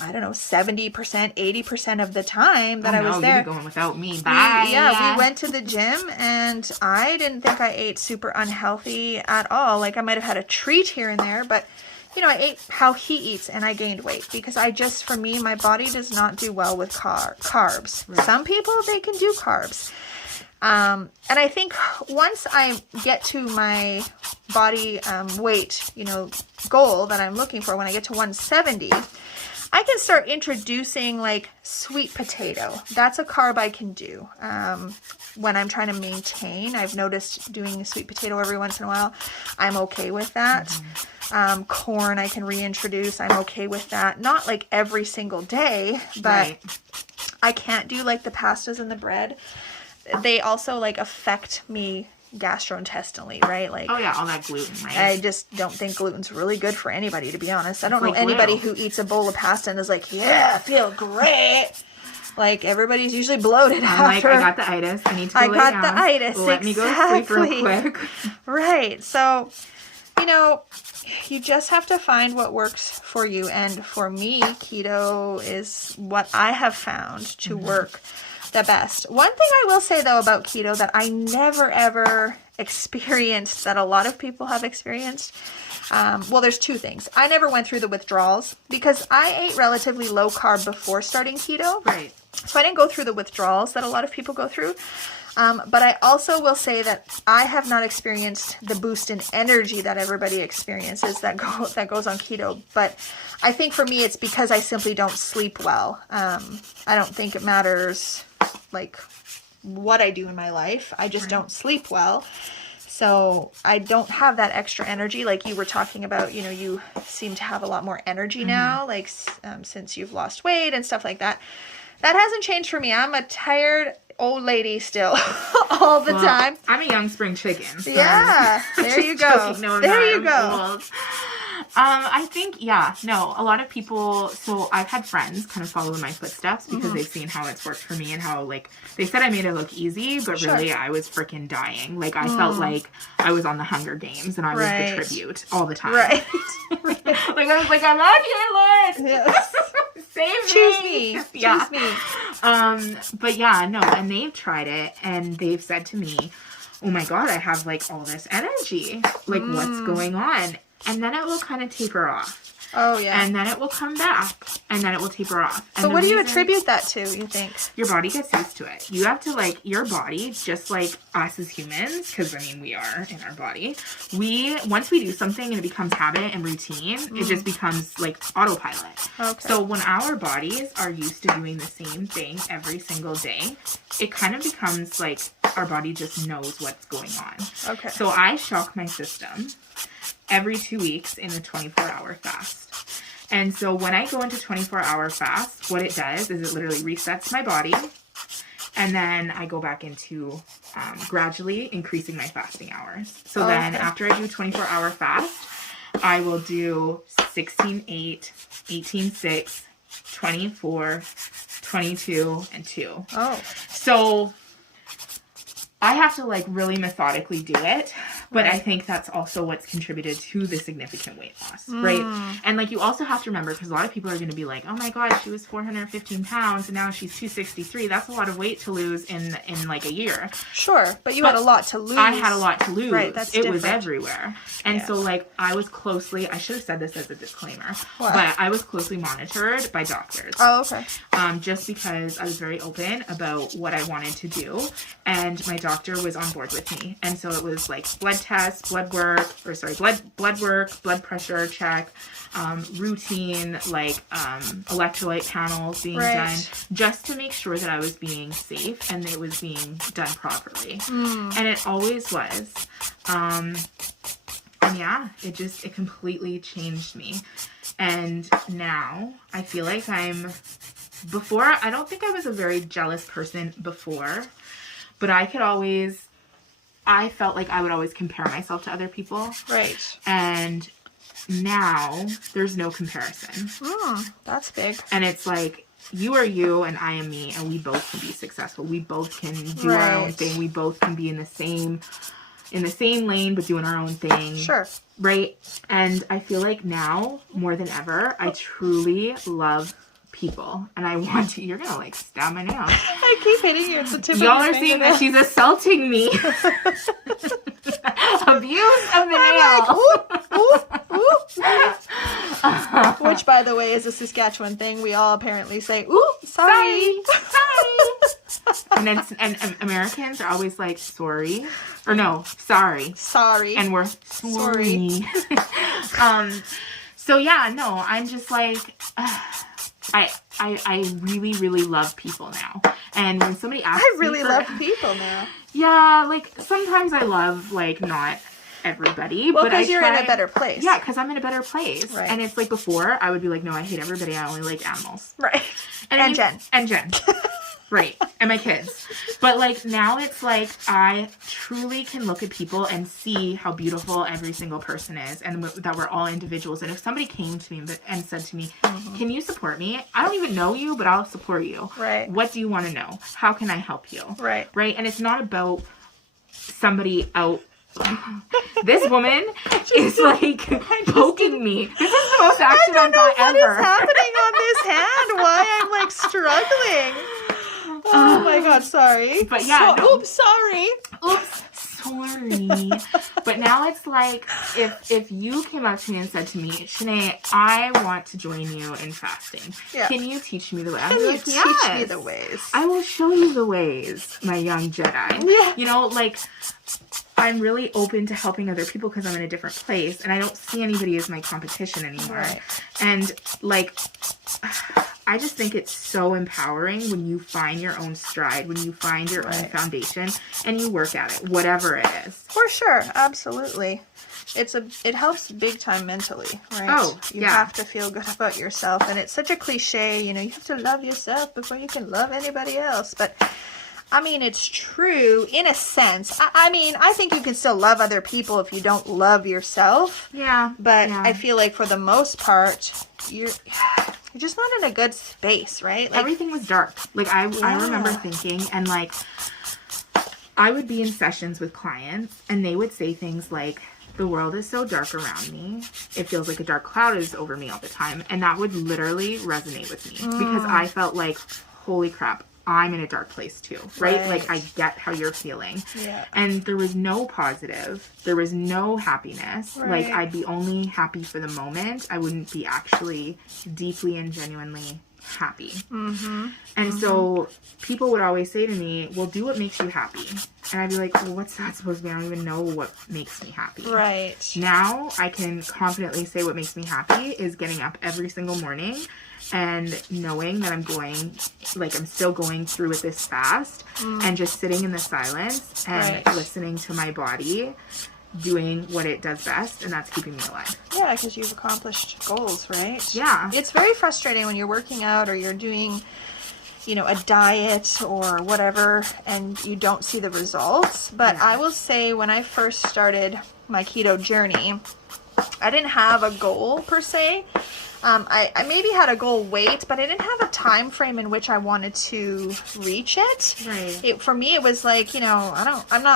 I don't know, 70%, 80% of the time that I was there. You'd be going without me. Bye. We went to the gym, and I didn't think I ate super unhealthy at all. Like, I might have had a treat here and there, but you know, I ate how he eats and I gained weight because for me, my body does not do well with carbs. Right. Some people, they can do carbs. And I think once I get to my body weight, you know, goal that I'm looking for, when I get to 170, I can start introducing like sweet potato. That's a carb I can do. When I'm trying to maintain, I've noticed doing sweet potato every once in a while, I'm okay with that. Corn I can reintroduce, I'm okay with that. Not like every single day, but I can't do like the pastas and the bread. They also like affect me gastrointestinally, right? Like, all that gluten, right? I just don't think gluten's really good for anybody, to be honest. I don't know anybody who eats a bowl of pasta and is like, yeah, I feel great. Like, everybody's usually bloated after. Like, I got the itis. I need to go lay down. I got the itis. Let me go to sleep real quick. Right. So, you know, you just have to find what works for you. And for me, keto is what I have found to work the best. One thing I will say, though, about keto that I never, ever experienced that a lot of people have experienced, well, there's two things. I never went through the withdrawals because I ate relatively low carb before starting keto. Right. So I didn't go through the withdrawals that a lot of people go through. But I also will say that I have not experienced the boost in energy that everybody experiences that goes on keto. But I think for me, it's because I simply don't sleep well. I don't think it matters like what I do in my life. I just don't sleep well. So I don't have that extra energy like you were talking about. You know, you seem to have a lot more energy now, like since you've lost weight and stuff like that. That hasn't changed for me. I'm a tired old lady still all the time. I'm a young spring chicken. So yeah, there you go. No, there you go. I think, yeah, no, a lot of people, so I've had friends kind of follow in my footsteps because they've seen how it's worked for me and how, like, they said I made it look easy, but really I was freaking dying. Like, I felt like I was on the Hunger Games and I was the tribute all the time. Right. Like, I was like, I'm out here, Lord! Yes. Save Choose me! me! Yeah. Choose me! But yeah, no, and they've tried it and they've said to me, oh my God, I have, like, all this energy. Like, what's going on? And then it will kind of taper off. Oh, yeah. And then it will come back. And then it will taper off. And but what do you attribute that to, you think? Your body gets used to it. You have to, like, your body, just like us as humans, because, I mean, we are in our body, once we do something and it becomes habit and routine, it just becomes, like, autopilot. Okay. So when our bodies are used to doing the same thing every single day, it kind of becomes, like, our body just knows what's going on. Okay. So I shock my system every 2 weeks in a 24-hour fast. And so when I go into 24-hour fast, what it does is it literally resets my body. And then I go back into gradually increasing my fasting hours. So then after I do a 24-hour fast, I will do 16-8, 18-6, 24, 22, and 2. Oh. So I have to, like, really methodically do it, but I think that's also what's contributed to the significant weight loss, right? And, like, you also have to remember, because a lot of people are going to be like, oh my God, she was 415 pounds and now she's 263. That's a lot of weight to lose in like, a year. Sure, but you had a lot to lose. I had a lot to lose. Right, that's different. It was everywhere. And so, like, I was closely, I should have said this as a disclaimer, but I was closely monitored by doctors. Oh, okay. Just because I was very open about what I wanted to do, and my doctor was on board with me. And so it was like blood tests, blood work, blood pressure check, routine, like electrolyte panels being done, just to make sure that I was being safe and it was being done properly. And it always was. And yeah, it completely changed me. And now I feel like before, I don't think I was a very jealous person before, but I felt like I would always compare myself to other people. Right. And now there's no comparison. That's big. And it's like, you are you and I am me, and we both can be successful. We both can do our own thing. We both can be in the same lane, but doing our own thing. Sure. Right? And I feel like now, more than ever, I truly love people, and I want to. You're gonna, like, stab my nail. I keep hitting you. It's the tip of Y'all are seeing that she's assaulting me. Abuse of the nail. Which, by the way, is a Saskatchewan thing. We all apparently say, "Ooh, sorry." And Americans are always like, sorry, or no, sorry, and we're sorry. So yeah, no, I'm just like. I really, really love people now. And when somebody asks I really love people now. Yeah, like, sometimes I love, like, not everybody. Well, because you're in a better place. Yeah, because I'm in a better place. Right. And it's like, before, I would be like, no, I hate everybody. I only like animals. Right. And Jen. And Jen. Right. And my kids. But, like, now it's like I truly can look at people and see how beautiful every single person is, and that we're all individuals. And if somebody came to me and said to me, can you support me? I don't even know you, but I'll support you. Right. What do you want to know? How can I help you? Right. Right. And it's not about somebody out. This woman is, like, poking me. This is the most action I've got ever. I don't know what is happening on this hand. Why I'm, like, struggling. Oh my God, sorry. But yeah. Oops, sorry. Oops, sorry. But now it's like, if you came up to me and said to me, Shanae, I want to join you in fasting. Yeah. Can you teach me the way? Can you teach me the ways? I will show you the ways, my young Jedi. Yeah. You know, like, I'm really open to helping other people because I'm in a different place, and I don't see anybody as my competition anymore. Right. And, like, I just think it's so empowering when you find your own stride, when you find your own foundation, and you work at it, whatever it is. For sure, absolutely. It helps big time mentally, right? Oh, you have to feel good about yourself, and it's such a cliche, you know, you have to love yourself before you can love anybody else, but I mean, it's true in a sense. I mean, I think you can still love other people if you don't love yourself. Yeah. But yeah. I feel like for the most part, you're just not in a good space, right? Like, everything was dark. Like, I remember thinking, and like, I would be in sessions with clients and they would say things like, the world is so dark around me. It feels like a dark cloud is over me all the time. And that would literally resonate with me because I felt like, holy crap, I'm in a dark place too, right? Like, I get how you're feeling. Yeah. And there was no positive. There was no happiness. Right. Like, I'd be only happy for the moment. I wouldn't be actually deeply and genuinely happy. Mm-hmm. And so people would always say to me, well, do what makes you happy. And I'd be like, well, what's that supposed to be? I don't even know what makes me happy. Right. Now I can confidently say what makes me happy is getting up every single morning and knowing that I'm still going through with this fast and just sitting in the silence and listening to my body doing what it does best, and that's keeping me alive. Yeah, because you've accomplished goals, right? Yeah. It's very frustrating when you're working out or you're doing, you know, a diet or whatever, and you don't see the results. But I will say, when I first started my keto journey, I didn't have a goal per se. I maybe had a goal weight, but I didn't have a time frame in which I wanted to reach it. Right. For me, it was like, you know, I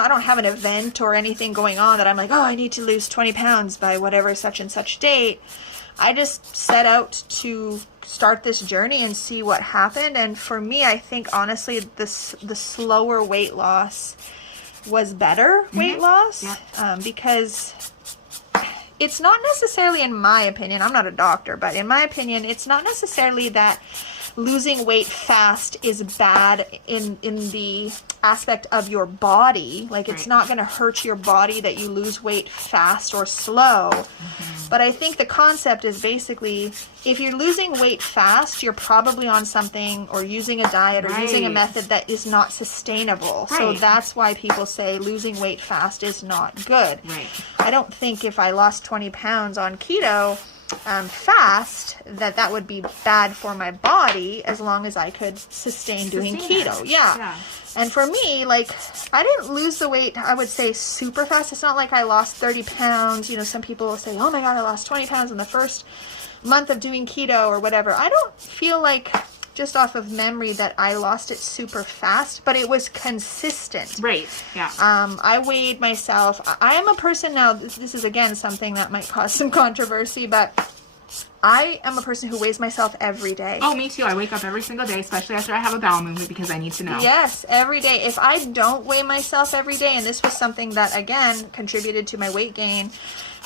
don't have an event or anything going on that I'm like, oh, I need to lose 20 pounds by whatever such and such date. I just set out to start this journey and see what happened. And for me, I think honestly, the slower weight loss was better weight loss, because it's not necessarily, in my opinion, I'm not a doctor, but in my opinion, it's not necessarily that losing weight fast is bad in the aspect of your body. Like, it's not going to hurt your body that you lose weight fast or slow. But I think the concept is basically, if you're losing weight fast, you're probably on something or using a diet or using a method that is not sustainable. So that's why people say losing weight fast is not good. I don't think if I lost 20 pounds on keto fast that would be bad for my body, as long as I could sustain doing keto. And for me, like, I didn't lose the weight, I would say, super fast. It's not like I lost 30 pounds. You know, some people will say, oh my God, I lost 20 pounds in the first month of doing keto or whatever. I don't feel like, just off of memory, that I lost it super fast, but it was consistent. I weighed myself. I am a person now, this is again something that might cause some controversy, but I am a person who weighs myself every day. Oh, me too. I wake up every single day, especially after I have a bowel movement, because I need to know. Yes, every day. If I don't weigh myself every day, and this was something that, again, contributed to my weight gain,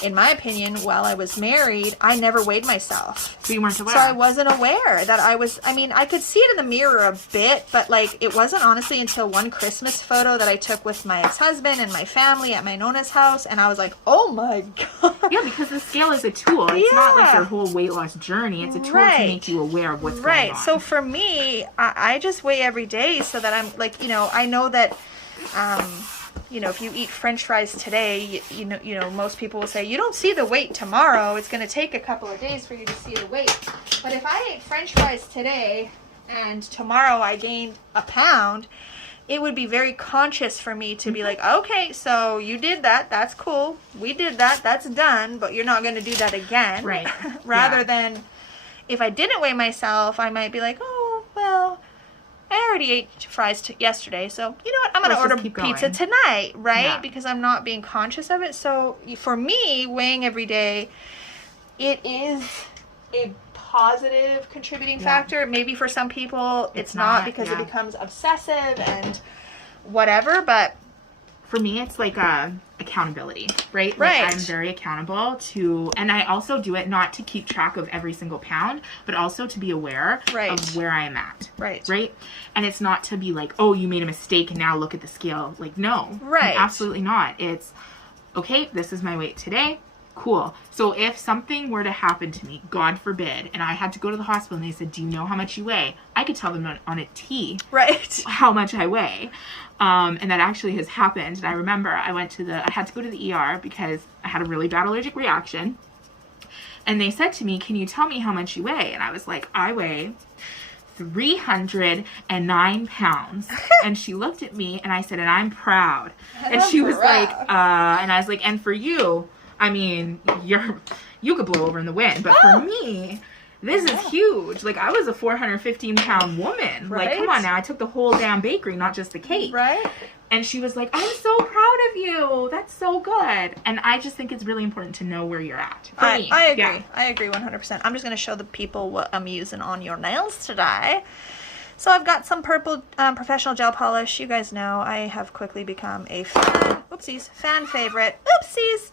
in my opinion, while I was married, I never weighed myself. So you weren't aware? So I wasn't aware that I was, I mean, I could see it in the mirror a bit, but like, it wasn't honestly until one Christmas photo that I took with my ex-husband and my family at my Nona's house, and I was like, oh my God. Yeah, because the scale is a tool. It's not like your whole weight loss journey. It's a tool to make you aware of what's going on. So for me, I just weigh every day so that I'm like, you know, I know that, you know, if you eat French fries today, you know, most people will say, you don't see the weight tomorrow. It's going to take a couple of days for you to see the weight. But if I ate French fries today and tomorrow I gained a pound, it would be very conscious for me to be like, okay, so you did that. That's cool. We did that. That's done. But you're not going to do that again. Rather than if I didn't weigh myself, I might be like, oh, well, I already ate fries yesterday, so you know what? I'm going to order pizza tonight, right? Because I'm not being conscious of it. So for me, weighing every day, it is a positive contributing factor. Maybe for some people it's not, because it becomes obsessive and whatever, but for me, it's like accountability, right? Like, I'm very accountable to, and I also do it not to keep track of every single pound, but also to be aware of where I am at. Right? And it's not to be like, oh, you made a mistake and now look at the scale. Like, no. Absolutely not. It's, okay, this is my weight today. Cool. So if something were to happen to me, God forbid, and I had to go to the hospital and they said, do you know how much you weigh? I could tell them on a T how much I weigh. And that actually has happened. And I remember I had to go to the ER because I had a really bad allergic reaction. And they said to me, can you tell me how much you weigh? And I was like, I weigh 309 pounds. And she looked at me and I said, and I'm proud. And she was like, and I was like, and for you, I mean, you could blow over in the wind. But for me, this is huge. Like, I was a 415-pound woman. Right? Like, come on now. I took the whole damn bakery, not just the cake. Right? And she was like, I'm so proud of you. That's so good. And I just think it's really important to know where you're at. For me. I agree. Yeah. I agree 100%. I'm just going to show the people what I'm using on your nails today. So I've got some purple professional gel polish. You guys know I have quickly become a fan favorite. Oopsies.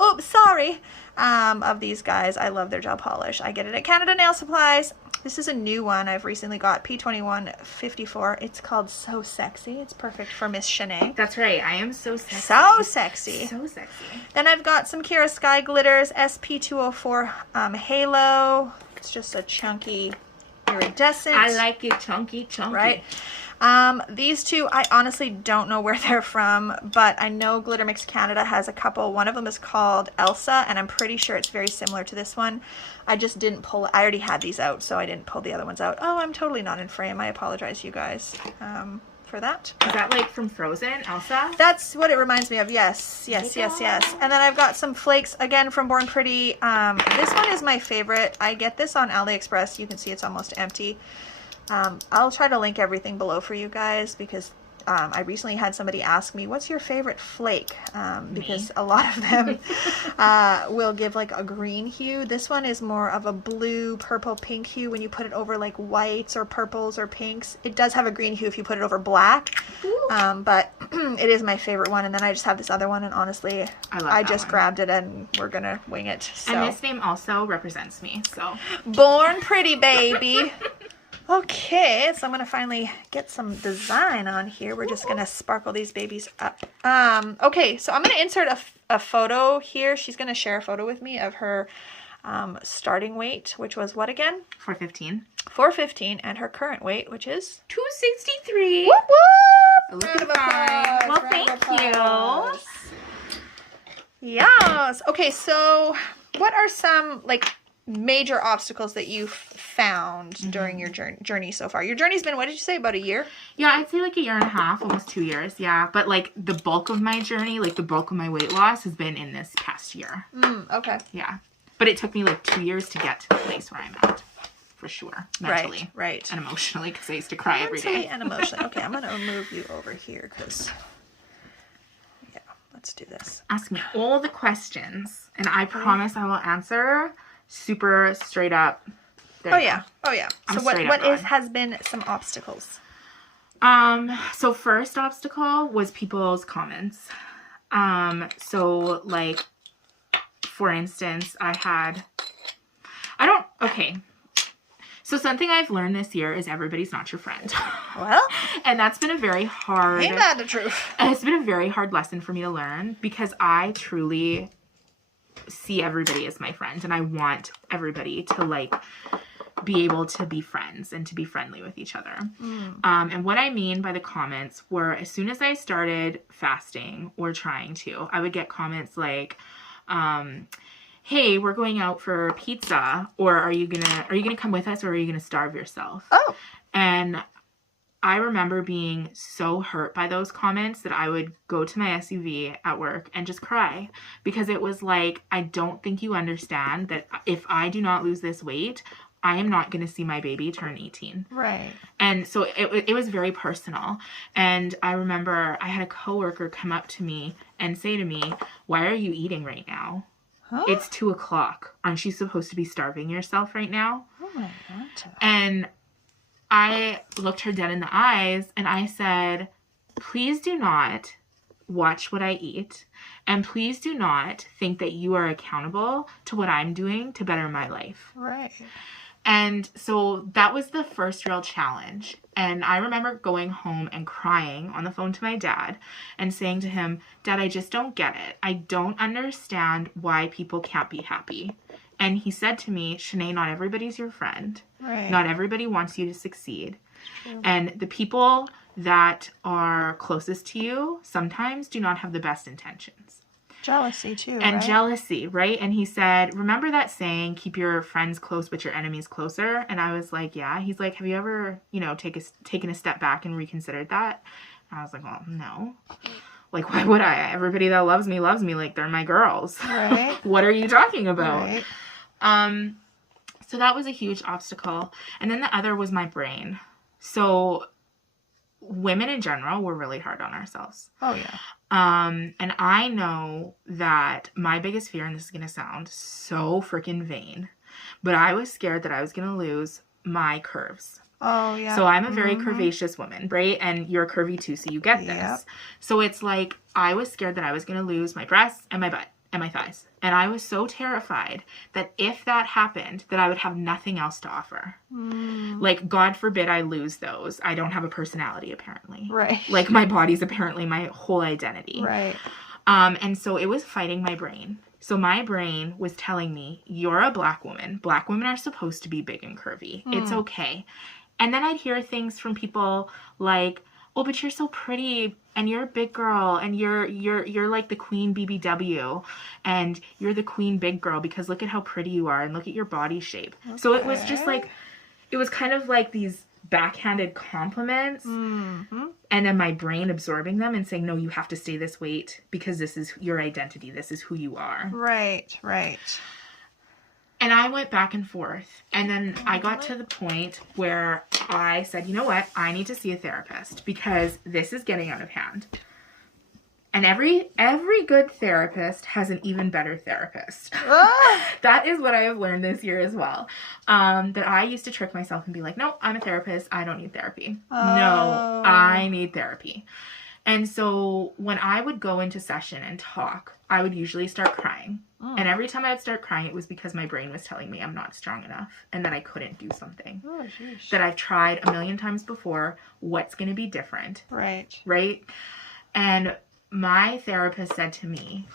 Oops, sorry. Of these guys. I love their gel polish. I get it at Canada Nail Supplies. This is a new one I've recently got, P2154. It's called So Sexy. It's perfect for Miss Shanae. That's right. I am so sexy. So sexy. So sexy. Then I've got some Kira Sky Glitters, SP204 Halo. It's just a chunky iridescent. I like it chunky. Right? These two, I honestly don't know where they're from, but I know Glitter Mix Canada has a couple. One of them is called Elsa, and I'm pretty sure it's very similar to this one. I just didn't pull, I already had these out, so I didn't pull the other ones out. Oh, I'm totally not in frame. I apologize, you guys, for that. Is that like from Frozen, Elsa? That's what it reminds me of. Yes. And then I've got some flakes, again, from Born Pretty. This one is my favorite. I get this on AliExpress. You can see it's almost empty. I'll try to link everything below for you guys because I recently had somebody ask me, what's your favorite flake? Because a lot of them will give like a green hue. This one is more of a blue, purple, pink hue when you put it over like whites or purples or pinks. It does have a green hue if you put it over black, but it is my favorite one. And then I just have this other one, and honestly, I just grabbed it and we're gonna wing it. So. And this name also represents me, so. Born Pretty, baby. Okay, so I'm going to finally get some design on here. We're just going to sparkle these babies up. Okay, so I'm going to insert a photo here. She's going to share a photo with me of her starting weight, which was what again? 415. 415, and her current weight, which is? 263. Whoop, whoop! Round of applause. Well, thank you. Yes. Okay, so what are some, like, major obstacles that you've found during your journey so far? Your journey's been, what did you say, about a year? Yeah, I'd say like a year and a half, almost 2 years. Yeah, but like the bulk of my journey, like the bulk of my weight loss has been in this past year. Okay. Yeah, but it took me like 2 years to get to the place where I'm at, for sure. Mentally, right, and emotionally, because I used to cry every day. And emotionally. Okay, I'm gonna move you over here because yeah, let's do this. Ask me all the questions, and I promise I will answer. Super straight up. Oh yeah. So what has been some obstacles? So first obstacle was people's comments. So like, for instance, so something I've learned this year is everybody's not your friend. Well, and that's been a very hard. Ain't that the truth? It's been a very hard lesson for me to learn because I truly see everybody as my friend, and I want everybody to like be able to be friends and to be friendly with each other. And what I mean by the comments were, as soon as I started fasting or trying to, I would get comments like, hey, we're going out for pizza, or are you gonna come with us, or are you gonna starve yourself? Oh. And I remember being so hurt by those comments that I would go to my SUV at work and just cry, because it was like, I don't think you understand that if I do not lose this weight, I am not going to see my baby turn 18. Right. And so it was very personal. And I remember I had a coworker come up to me and say to me, why are you eating right now? Huh? It's 2:00. Aren't you supposed to be starving yourself right now? Oh my God. And I looked her dead in the eyes and I said, please do not watch what I eat. And please do not think that you are accountable to what I'm doing to better my life. Right. And so that was the first real challenge. And I remember going home and crying on the phone to my dad and saying to him, Dad, I just don't get it. I don't understand why people can't be happy. And he said to me, Shanae, not everybody's your friend. Right. Not everybody wants you to succeed. True. And the people that are closest to you sometimes do not have the best intentions. Jealousy too, and right? jealousy, right? And he said, remember that saying, keep your friends close but your enemies closer? And I was like, yeah. He's like, have you ever, you know, taken a step back and reconsidered that? And I was like, well, no. Like, why would I? Everybody that loves me, like, they're my girls. Right. What are you talking about? Right. So that was a huge obstacle. And then the other was my brain. So women in general, we're really hard on ourselves. Oh, yeah. And I know that my biggest fear, and this is going to sound so freaking vain, but I was scared that I was going to lose my curves. Oh, yeah. So I'm a very curvaceous woman, right? And you're curvy too, so you get this. Yep. So it's like, I was scared that I was going to lose my breasts and my butt and my thighs. And I was so terrified that if that happened, that I would have nothing else to offer. Like, God forbid I lose those. I don't have a personality, apparently. Right. Like, my body's apparently my whole identity. Right. And so it was fighting my brain. So my brain was telling me, you're a black woman. Black women are supposed to be big and curvy. It's okay. And then I'd hear things from people like, oh, but you're so pretty and you're a big girl and you're like the queen BBW and you're the queen big girl because look at how pretty you are and look at your body shape. Okay. So it was just like, it was kind of like these backhanded compliments and then my brain absorbing them and saying, no, you have to stay this weight because this is your identity. This is who you are. Right, right. And I went back and forth. And then I got to the point where I said, you know what? I need to see a therapist because this is getting out of hand. And every good therapist has an even better therapist. That is what I have learned this year as well. That I used to trick myself and be like, no, I'm a therapist. I don't need therapy. No, I need therapy. And so when I would go into session and talk, I would usually start crying. And every time I would start crying, it was because my brain was telling me I'm not strong enough and that I couldn't do something. That I've tried a million times before. What's going to be different? Right. Right? And my therapist said to me,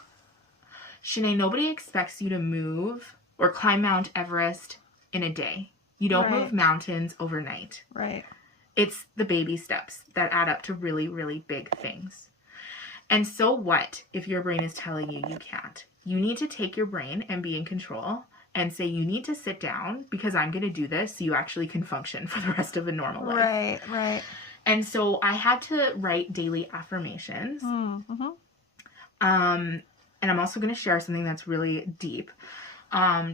Shanae, nobody expects you to move or climb Mount Everest in a day. You don't move mountains overnight. Right. It's the baby steps that add up to really, really big things. And so what if your brain is telling you you can't? You need to take your brain and be in control and say, you need to sit down because I'm going to do this so you actually can function for the rest of a normal life. Right, right. And so I had to write daily affirmations. And I'm also going to share something that's really deep,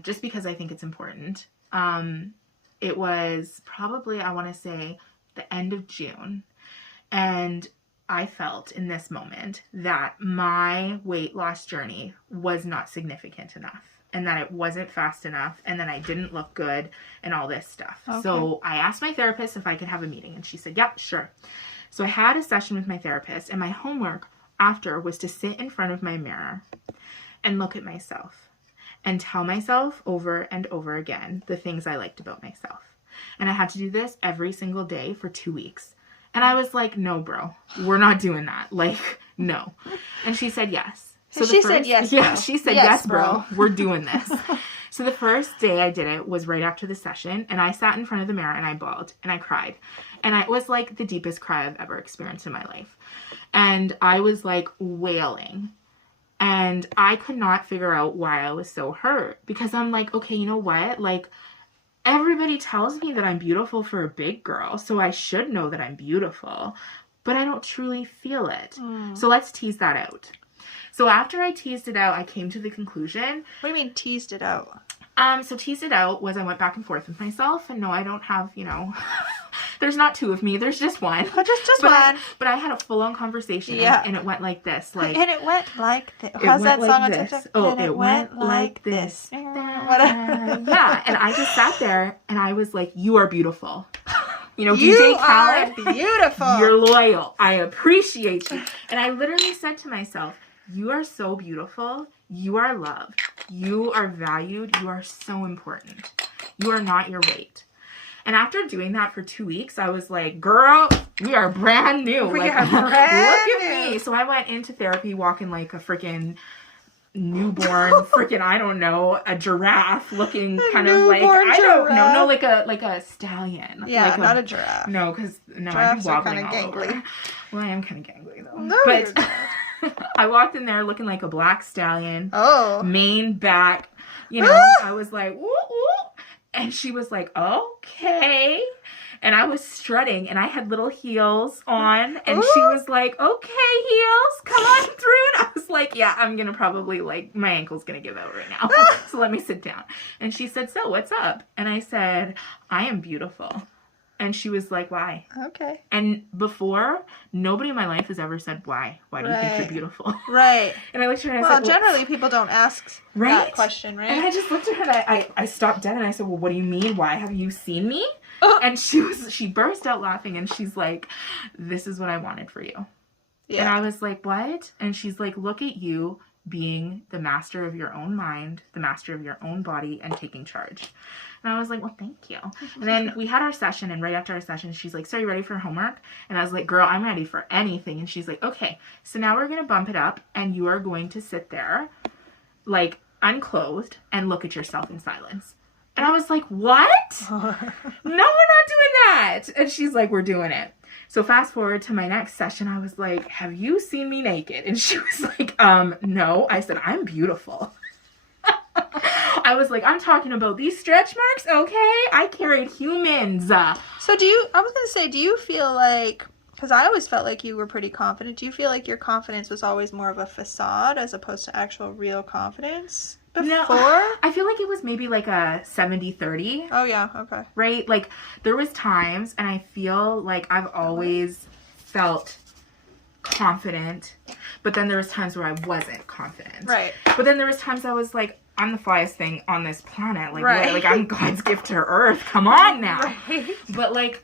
just because I think it's important. It was probably, I want to say, the end of June. And I felt in this moment that my weight loss journey was not significant enough and that it wasn't fast enough and that I didn't look good and all this stuff. Okay. So I asked my therapist if I could have a meeting and she said, yep, sure. So I had a session with my therapist and my homework after was to sit in front of my mirror and look at myself and tell myself over and over again the things I liked about myself. And I had to do this every single day for 2 weeks. And I was like, no, bro, we're not doing that. Like, no. And she said yes. So she said yes, bro. Yeah, she said yes, bro. We're doing this. So the first day I did it was right after the session. And I sat in front of the mirror and I bawled and I cried. And it was like the deepest cry I've ever experienced in my life. And I was like wailing. And I could not figure out why I was so hurt. Because I'm like, okay, you know what? Like, everybody tells me that I'm beautiful for a big girl, so I should know that I'm beautiful, but I don't truly feel it. So let's tease that out. So after I teased it out, I came to the conclusion. What do you mean teased it out? So teased it out was I went back and forth with myself, and no, I don't have, there's not two of me, there's just one. Oh, just one. But I had a full-on conversation, and it went like this. Like, and it went like this. How's that song on TikTok? Oh, it went like this. Yeah, and I just sat there, and I was like, you are beautiful. DJ Khaled, are beautiful. You're loyal. I appreciate you. And I literally said to myself, you are so beautiful. You are loved. You are valued. You are so important. You are not your weight. And after doing that for 2 weeks, I was like, girl, we are brand new. We like, are brand look new. at me. So I went into therapy walking like a freaking newborn, freaking, I don't know, a giraffe looking kind of like, I don't know, no, like a stallion. Yeah, like not a giraffe. No, because I'm giraffes wobbling are kind of all gangly. over. Well, I am kind of gangly though. No, but you're not. I walked in there looking like a black stallion. Oh. Mane, back. You know, I was like, woo, woo. And she was like, okay. And I was strutting, and I had little heels on, and she was like, okay, heels, come on through. And I was like, yeah, I'm going to probably, like, my ankle's going to give out right now. So let me sit down. And she said, so what's up? And I said, I am beautiful. And she was like, why? Okay. And before, nobody in my life has ever said, why? Why do you think you're beautiful? Right. And I looked at her and I well, said, generally people don't ask that question, right? And I just looked at her and I stopped dead and I said, well, what do you mean? Why? Have you seen me? And she burst out laughing and she's like, this is what I wanted for you. Yeah. And I was like, what? And she's like, look at you being the master of your own mind, the master of your own body, and taking charge. And I was like, well, thank you. And then we had our session, and right after our session, she's like, so are you ready for homework? And I was like, girl, I'm ready for anything. And she's like, okay, so now we're going to bump it up, and you are going to sit there, like, unclothed, and look at yourself in silence. And I was like, what? No, we're not doing that. And she's like, we're doing it. So fast forward to my next session, I was like, have you seen me naked? And she was like, no. I said, I'm beautiful. I was like, I'm talking about these stretch marks, okay? I carried humans. So I was going to say, do you feel like, because I always felt like you were pretty confident, do you feel like your confidence was always more of a facade as opposed to actual real confidence before? No, I feel like it was maybe like a 70-30. Oh, yeah, okay. Right? Like, there was times, and I feel like I've always felt confident, but then there was times where I wasn't confident. Right. But then there was times I was like, I'm the flyest thing on this planet. Like, right. Like I'm God's gift to Earth. Come on now. Right. But like,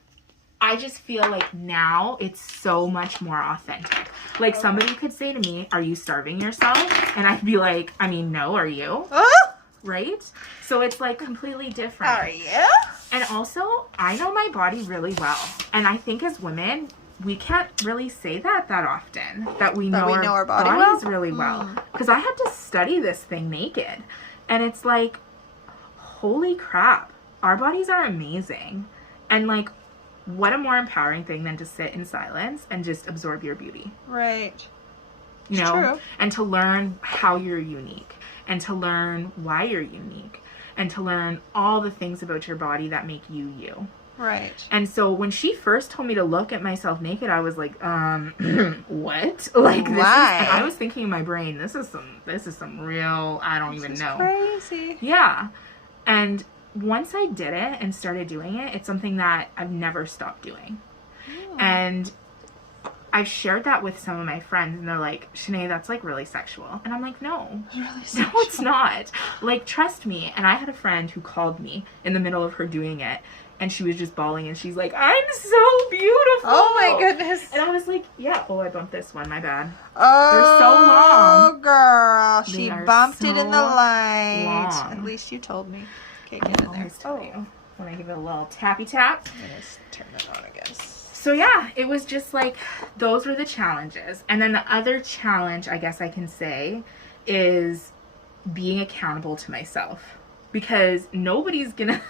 I just feel like now it's so much more authentic. Like somebody could say to me, are you starving yourself? And I'd be like, I mean, no, are you? Right? So it's like completely different. Are you? And also, I know my body really well. And I think as women, we can't really say that often, that we know our bodies really well. Because I had to study this thing naked. And it's like, holy crap, our bodies are amazing. And like, what a more empowering thing than to sit in silence and just absorb your beauty. Right. You know? True. And to learn how you're unique. And to learn why you're unique. And to learn all the things about your body that make you you. Right. And so when she first told me to look at myself naked, I was like, what? Like, why? I was thinking in my brain, this is some real, I don't even know. Crazy. Yeah. And once I did it and started doing it, it's something that I've never stopped doing. Oh. And I've shared that with some of my friends, and they're like, Shanae, that's like really sexual. And I'm like, no. Really sexual. No, it's not. Like, trust me. And I had a friend who called me in the middle of her doing it. And she was just bawling, and she's like, I'm so beautiful. Oh, my goodness. And I was like, yeah. Oh, I bumped this one. My bad. Oh, they're so long. Oh, girl. She bumped it in the light. Long. At least you told me. Okay, get in there. You. When I give it a little tappy tap. I'm going to turn it on, I guess. So, yeah, it was just like, those were the challenges. And then the other challenge, I guess I can say, is being accountable to myself. Because nobody's going to...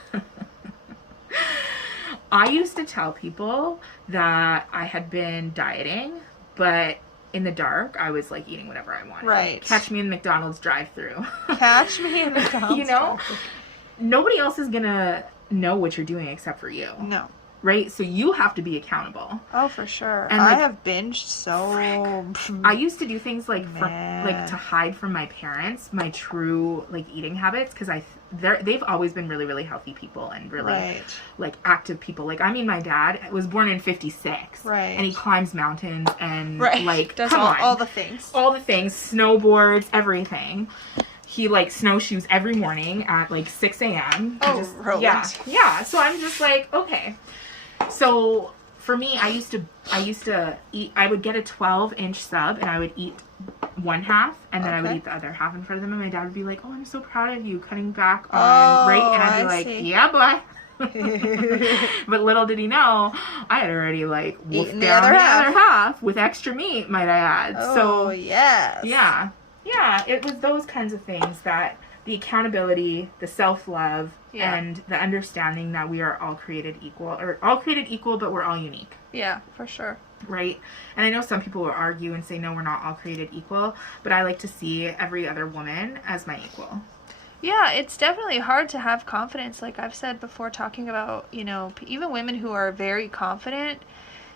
I used to tell people that I had been dieting, but in the dark, I was like eating whatever I wanted. Right. Catch me in McDonald's drive-thru. Catch me in McDonald's. You know? Nobody else is going to know what you're doing except for you. No. Right? So you have to be accountable. Oh, for sure. And I have binged so... I used to do things like to hide from my parents my true like eating habits, because they've always been really, really healthy people and really like active people. Like, I mean, my dad was born in 56. Right. And he climbs mountains and like does all the things. All the things, snowboards, everything. He like snowshoes every morning at like 6 a.m. Oh, yeah. So I'm just like, okay. So for me, I used to eat, I would get a 12-inch sub and I would eat one half and then I would eat the other half in front of them, and my dad would be like, oh, I'm so proud of you cutting back on, right? And I'd be like, yeah, boy. But little did he know, I had already like wolfed down the other half with extra meat, might I add. Oh, so yes. Yeah, it was those kinds of things, that the accountability, the self-love, and the understanding that we are all created equal, but we're all unique. Yeah, for sure. right? And I know some people will argue and say, no, we're not all created equal, but I like to see every other woman as my equal. Yeah, it's definitely hard to have confidence. Like I've said before, talking about, you know, even women who are very confident,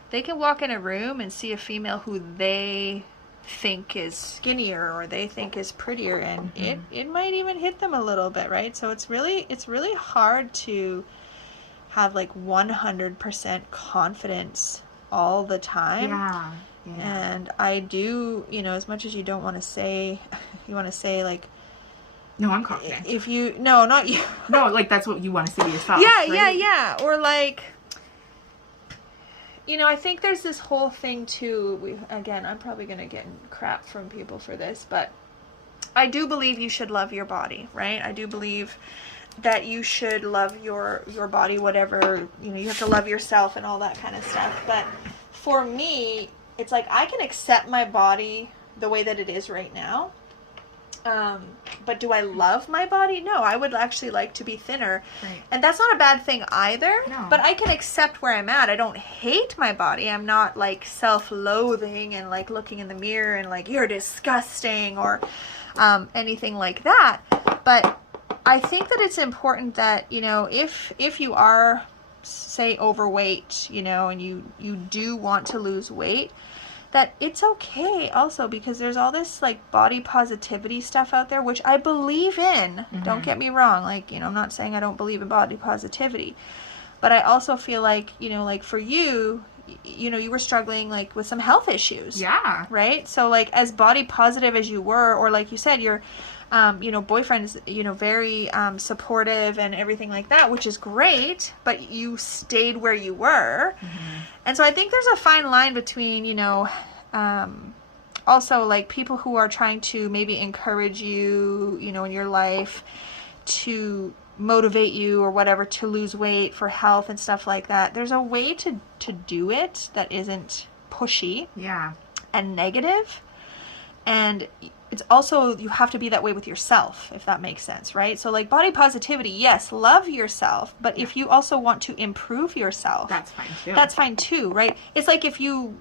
they can walk in a room and see a female who they think is skinnier or they think is prettier, and it might even hit them a little bit, right? So it's really hard to have like 100% confidence all the time. Yeah. And I do, you know, as much as you don't want to say, you want to say like, no, I'm confident. If you, no, not you. No, like that's what you want to say to yourself. Yeah, right? yeah. Or like, you know, I think there's this whole thing too. Again, I'm probably going to get crap from people for this, but I do believe you should love your body, right? I do believe that you should love your body, whatever, you know, you have to love yourself and all that kind of stuff. But for me, it's like I can accept my body the way that it is right now. But do I love my body? No, I would actually like to be thinner. Right. And that's not a bad thing either. No. But I can accept where I'm at. I don't hate my body. I'm not like self-loathing and like looking in the mirror and like, you're disgusting or anything like that. But I think that it's important that, you know, if you are, say, overweight, you know, and you do want to lose weight, that it's okay also, because there's all this like body positivity stuff out there, which I believe in. Don't get me wrong. Like, you know, I'm not saying I don't believe in body positivity, but I also feel like, you know, like for you, you know, you were struggling like with some health issues. Yeah. Right. So like as body positive as you were, or like you said, your, you know, boyfriend is, you know, very supportive and everything like that, which is great, but you stayed where you were. And so I think there's a fine line between, you know, also like people who are trying to maybe encourage you, you know, in your life to motivate you or whatever to lose weight for health and stuff like that. There's a way to do it that isn't pushy and negative. And it's also, you have to be that way with yourself, if that makes sense, right? So like body positivity, yes, love yourself, but if you also want to improve yourself, that's fine too. That's fine too, right? It's like if you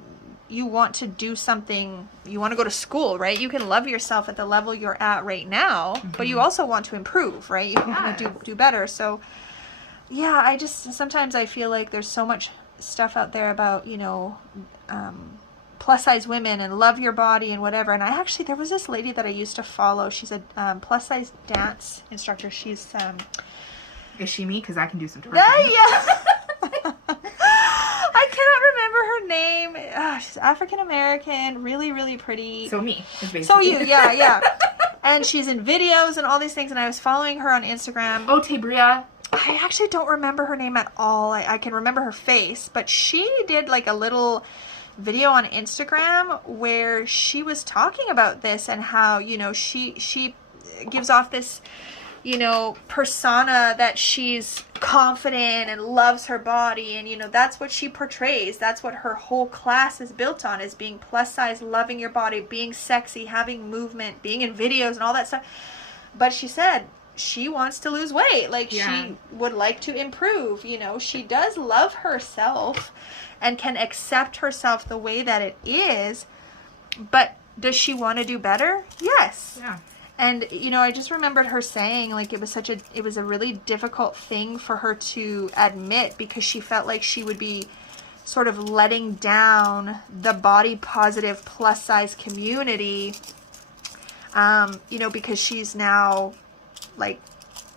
want to do something, you want to go to school, right? You can love yourself at the level you're at right now, but you also want to improve, right? You want to do better. So yeah, I just, sometimes I feel like there's so much stuff out there about, you know, plus size women and love your body and whatever. And I actually, there was this lady that I used to follow. She's a plus size dance instructor. She's is she me? Because I can do some twerking. Yeah. I cannot remember her name. She's African American, really, really pretty. So me, basically. So you, yeah. And she's in videos and all these things. And I was following her on Instagram. Oh, Tabria. I actually don't remember her name at all. I can remember her face, but she did like a little video on Instagram where she was talking about this and how, you know, she gives off this, you know, persona that she's confident and loves her body, and you know, that's what she portrays. That's what her whole class is built on, is being plus size, loving your body, being sexy, having movement, being in videos and all that stuff. But she said she wants to lose weight. Like she would like to improve, you know, she does love herself and can accept herself the way that it is, but does she want to do better? Yes. Yeah. And, you know, I just remembered her saying, like, it was a really difficult thing for her to admit, because she felt like she would be sort of letting down the body positive plus size community, you know, because she's now, like,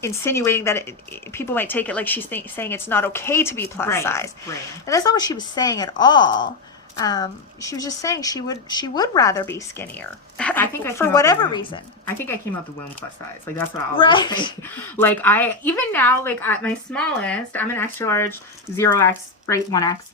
insinuating that people might take it like she's saying it's not okay to be plus size. Right. And that's not what she was saying at all. She was just saying she would rather be skinnier. I think for whatever reason. I think I came out the womb plus size. Like that's what I always say. Like I even now, like at my smallest, I'm an extra large, 0X, right, 1X.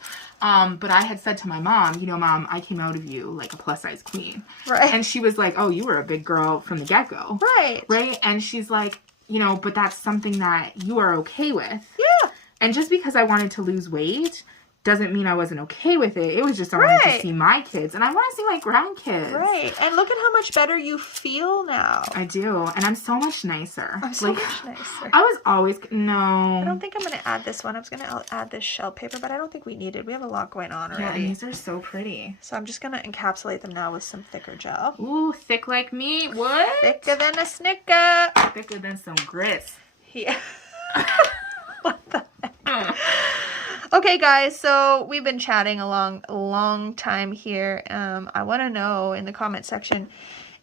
But I had said to my mom, you know, Mom, I came out of you like a plus size queen. Right. And she was like, oh, you were a big girl from the get-go. Right. Right. And she's like, you know, but that's something that you are okay with. Yeah. And just because I wanted to lose weight doesn't mean I wasn't okay with it. It was just I wanted to see my kids, and I want to see my grandkids. Right. And look at how much better you feel now. I do. And I'm so much nicer. I'm so much nicer. I was always... No. I don't think I'm going to add this one. I was going to add this shell paper, but I don't think we need it. We have a lot going on already. Yeah, and these are so pretty. So I'm just going to encapsulate them now with some thicker gel. Ooh, thick like me. What? Thicker than a Snicker. Thicker than some grits. Yeah. What the heck? Okay, guys, so we've been chatting a long time here. I want to know in the comment section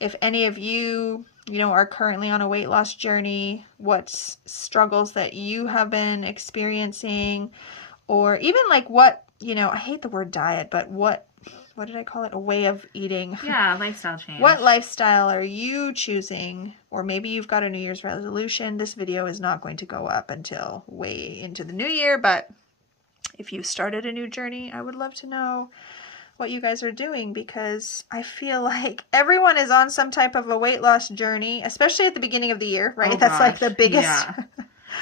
if any of you, are currently on a weight loss journey, what struggles that you have been experiencing, or even like what, I hate the word diet, but what did I call it? A way of eating. Yeah, lifestyle change. What lifestyle are you choosing? Or maybe you've got a New Year's resolution. This video is not going to go up until way into the new year, but if you started a new journey, I would love to know what you guys are doing, because I feel like everyone is on some type of a weight loss journey, especially at the beginning of the year, right? Oh, that's like the biggest,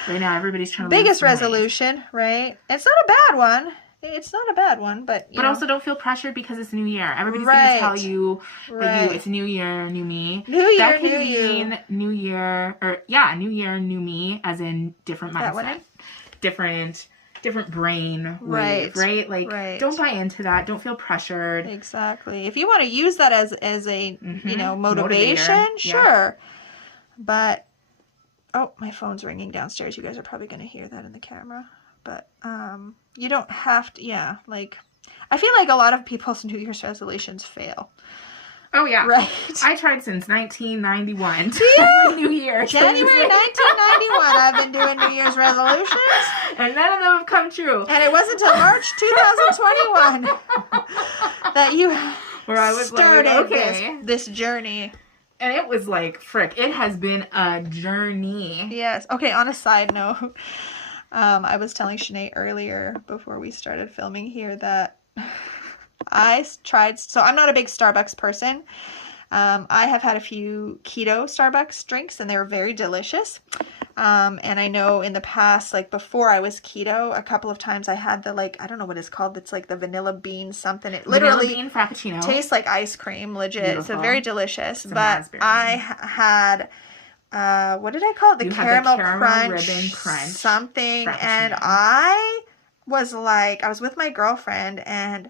right now everybody's trying to biggest resolution, right? It's not a bad one. It's not a bad one, but but also don't feel pressured because it's New Year. Everybody's gonna tell you that it's New Year, new me. New Year, that new could you. mean New Year, or New Year, new me, as in different mindset, different brain wave, right? Like, don't buy into that. Don't feel pressured. Exactly. If you want to use that as a motivation, motivator. sure. But oh, my phone's ringing downstairs. You guys are probably going to hear that in the camera. But you don't have to. Like, I feel like a lot of people's New Year's resolutions fail. Oh, yeah. Right. I tried since 1991. Yeah. New Year. January 1991, I've been doing New Year's resolutions. And none of them have come true. And it wasn't until March 2021 that you where I was started this journey. And it was like, frick, it has been a journey. Yes. Okay, on a side note, I was telling Sinead earlier before we started filming here that I tried, so I'm not a big Starbucks person. I have had a few keto Starbucks drinks and they were very delicious. And I know in the past, like before I was keto, a couple of times I had the, like, I don't know what it's called. It's like the vanilla bean something. It literally vanilla bean frappuccino. Tastes like ice cream, legit. Beautiful. So very delicious. Some but raspberry. I had, what did I call it? The caramel crunch, ribbon crunch something. And I was like, I was with my girlfriend and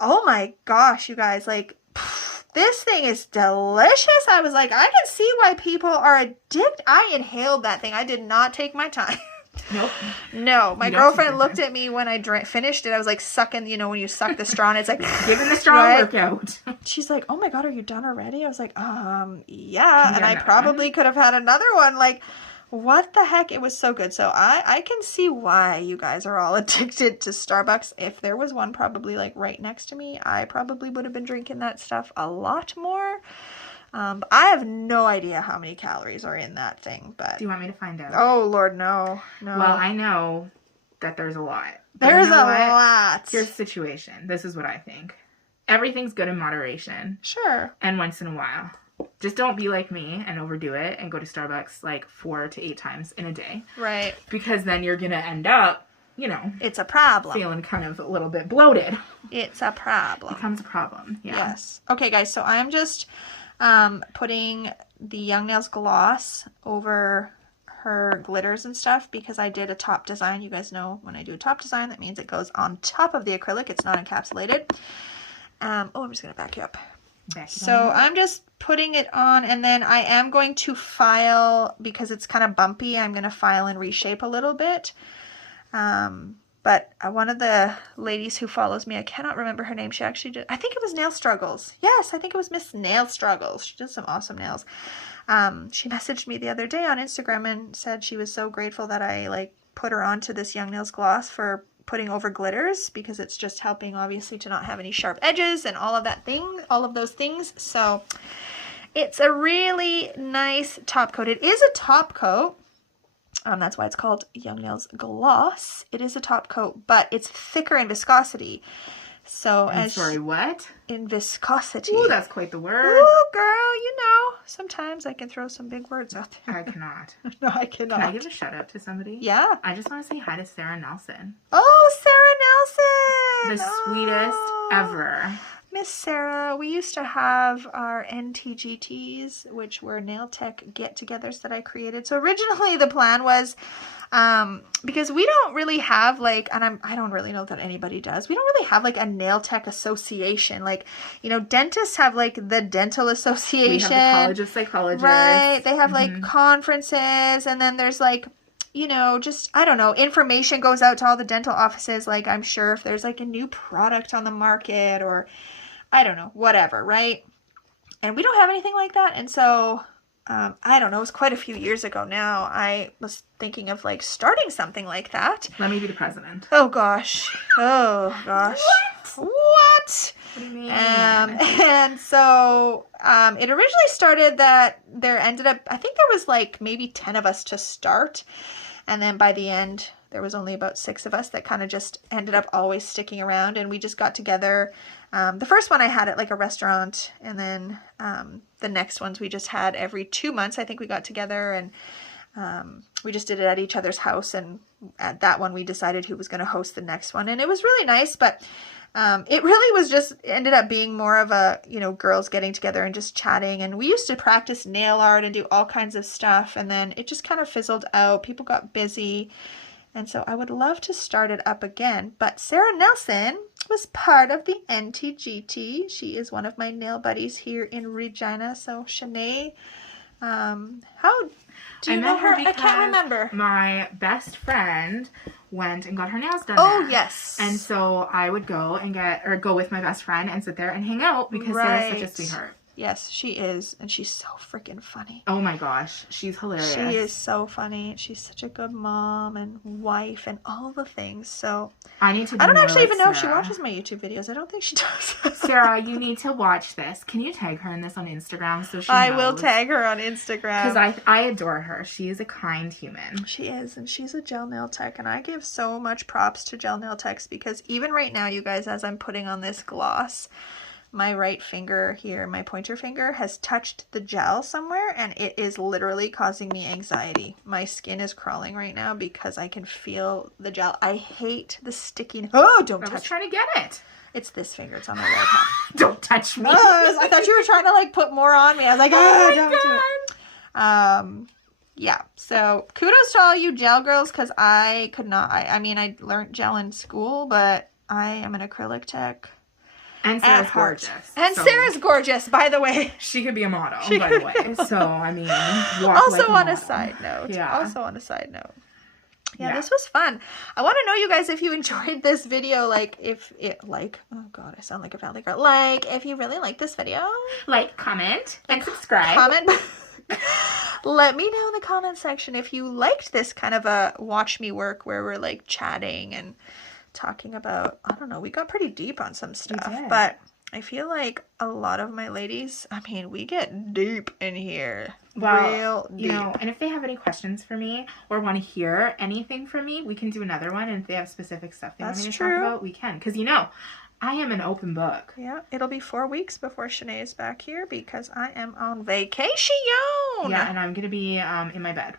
oh my gosh, you guys, like, this thing is delicious. I was like, I can see why people are addicted. I inhaled that thing. I did not take my time. Nope. No, my girlfriend looked at me when I finished it. I was like sucking, when you suck the straw and it's like giving the straw workout. She's like, oh my God, are you done already? I was like, yeah. And I probably could have had another one. Like, what the heck? It was so good. So I can see why you guys are all addicted to Starbucks. If there was one probably like right next to me, I probably would have been drinking that stuff a lot more. But I have no idea how many calories are in that thing. But do you want me to find out? Oh, Lord, no. Well, I know that there's a lot. There's a lot. Here's the situation. This is what I think. Everything's good in moderation. Sure. And once in a while. Just don't be like me and overdo it and go to Starbucks like 4 to 8 times in a day. Right. Because then you're going to end up, it's a problem. Feeling kind of a little bit bloated. It's a problem. It becomes a problem. Yeah. Yes. Okay, guys. So I'm just putting the Young Nails gloss over her glitters and stuff because I did a top design. You guys know when I do a top design, that means it goes on top of the acrylic. It's not encapsulated. I'm just going to back you up. So I'm just putting it on, and then I am going to file because it's kind of bumpy. I'm going to file and reshape a little bit. But one of the ladies who follows me, I cannot remember her name. She actually did, I think it was Nail Struggles. Yes, I think it was Miss Nail Struggles. She did some awesome nails. She messaged me the other day on Instagram and said she was so grateful that I put her onto this Young Nails gloss for putting over glitters because it's just helping obviously to not have any sharp edges and all of those things. So it's a really nice top coat. It is a top coat. That's why it's called Young Nails Gloss. It is a top coat, but it's thicker in viscosity. So what? In viscosity. Ooh, that's quite the word. Ooh, girl, sometimes I can throw some big words out there. I cannot. No, I cannot. Can I give a shout out to somebody? Yeah. I just want to say hi to Sarah Nelson. Oh, Sarah the sweetest ever. Miss Sarah, we used to have our NTGTs, which were nail tech get-togethers that I created. So originally the plan was, because we don't really have like, and I don't really know that anybody does, we don't really have like a nail tech association. Like, you know, dentists have like the dental association. We have the College of Psychologists. Right. They have like conferences, and then there's like, you know, just, I don't know, information goes out to all the dental offices. Like, I'm sure if there's like a new product on the market, or I don't know, whatever, right? And we don't have anything like that. And so, I don't know, it was quite a few years ago now. I was thinking of like starting something like that. Let me be the president. Oh gosh. Oh gosh. What? What do you mean? And so it originally started that there ended up, I think there was like maybe 10 of us to start. And then by the end, there was only about 6 of us that kind of just ended up always sticking around. And we just got together. The first one I had at like a restaurant. And then the next ones we just had every 2 months. I think we got together, and we just did it at each other's house. And at that one, we decided who was going to host the next one. And it was really nice, but it really was just ended up being more of a, you know, girls getting together and just chatting. And we used to practice nail art and do all kinds of stuff. And then it just kind of fizzled out. People got busy. And so I would love to start it up again. But Sarah Nelson was part of the NTGT. She is one of my nail buddies here in Regina. So Shanae, how do you know her? I can't remember. My best friend went and got her nails done. Oh, there. yes. And so I would go and go with my best friend and sit there and hang out because Sarah's such a sweetheart. Yes, she is. And she's so freaking funny. Oh my gosh. She's hilarious. She is so funny. She's such a good mom and wife and all the things. So I need to I don't actually even know if she Sarah. watches my YouTube videos. I don't think she does. Sarah, you need to watch this. Can you tag her in this on Instagram so she knows? I will tag her on Instagram. Because I adore her. She is a kind human. She is, and she's a gel nail tech, and I give so much props to gel nail techs, because even right now, you guys, as I'm putting on this gloss, my right finger here, my pointer finger, has touched the gel somewhere, and it is literally causing me anxiety. My skin is crawling right now because I can feel the gel. I hate the sticking. Oh, don't touch. I was trying to get it. It's this finger. It's on my right hand. Don't touch me. Oh, I thought you were trying to like put more on me. I was like, oh, don't do it. Yeah. So kudos to all you gel girls, because I could not. I mean, I learned gel in school, but I am an acrylic tech. And Sarah's gorgeous. And so Sarah's gorgeous, by the way. She could be a model, by the way. So, I mean, also on a side note. Yeah. Also on a side note. Yeah, this was fun. I want to know, you guys, if you enjoyed this video, like, oh god, I sound like a family girl. Like, if you really like this video, like, comment, and subscribe. Comment. Let me know in the comment section if you liked this kind of a watch me work where we're like chatting and talking about, I don't know, we got pretty deep on some stuff, but I feel like a lot of my ladies, I mean, we get deep in here. Well, real deep. You know, and if they have any questions for me or want to hear anything from me, we can do another one. And if they have specific stuff they want me to talk about, we can. Because, you know, I am an open book. Yeah, it'll be 4 weeks before Shanae is back here because I am on vacation. Yeah, and I'm going to be in my bed.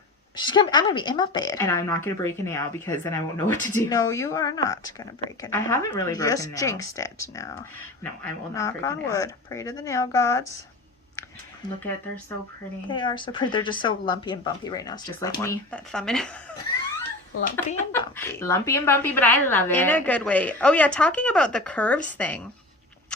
I'm going to be in my bed. And I'm not going to break a nail because then I won't know what to do. No, you are not going to break a nail. I haven't really broken a nail. Just jinxed it now. No, I will not break a nail. Knock on wood. Pray to the nail gods. Look at, they're so pretty. They are so pretty. They're just so lumpy and bumpy right now. It's just like me. That thumb in. Lumpy and bumpy. Lumpy and bumpy, but I love it. In a good way. Oh yeah, talking about the curves thing.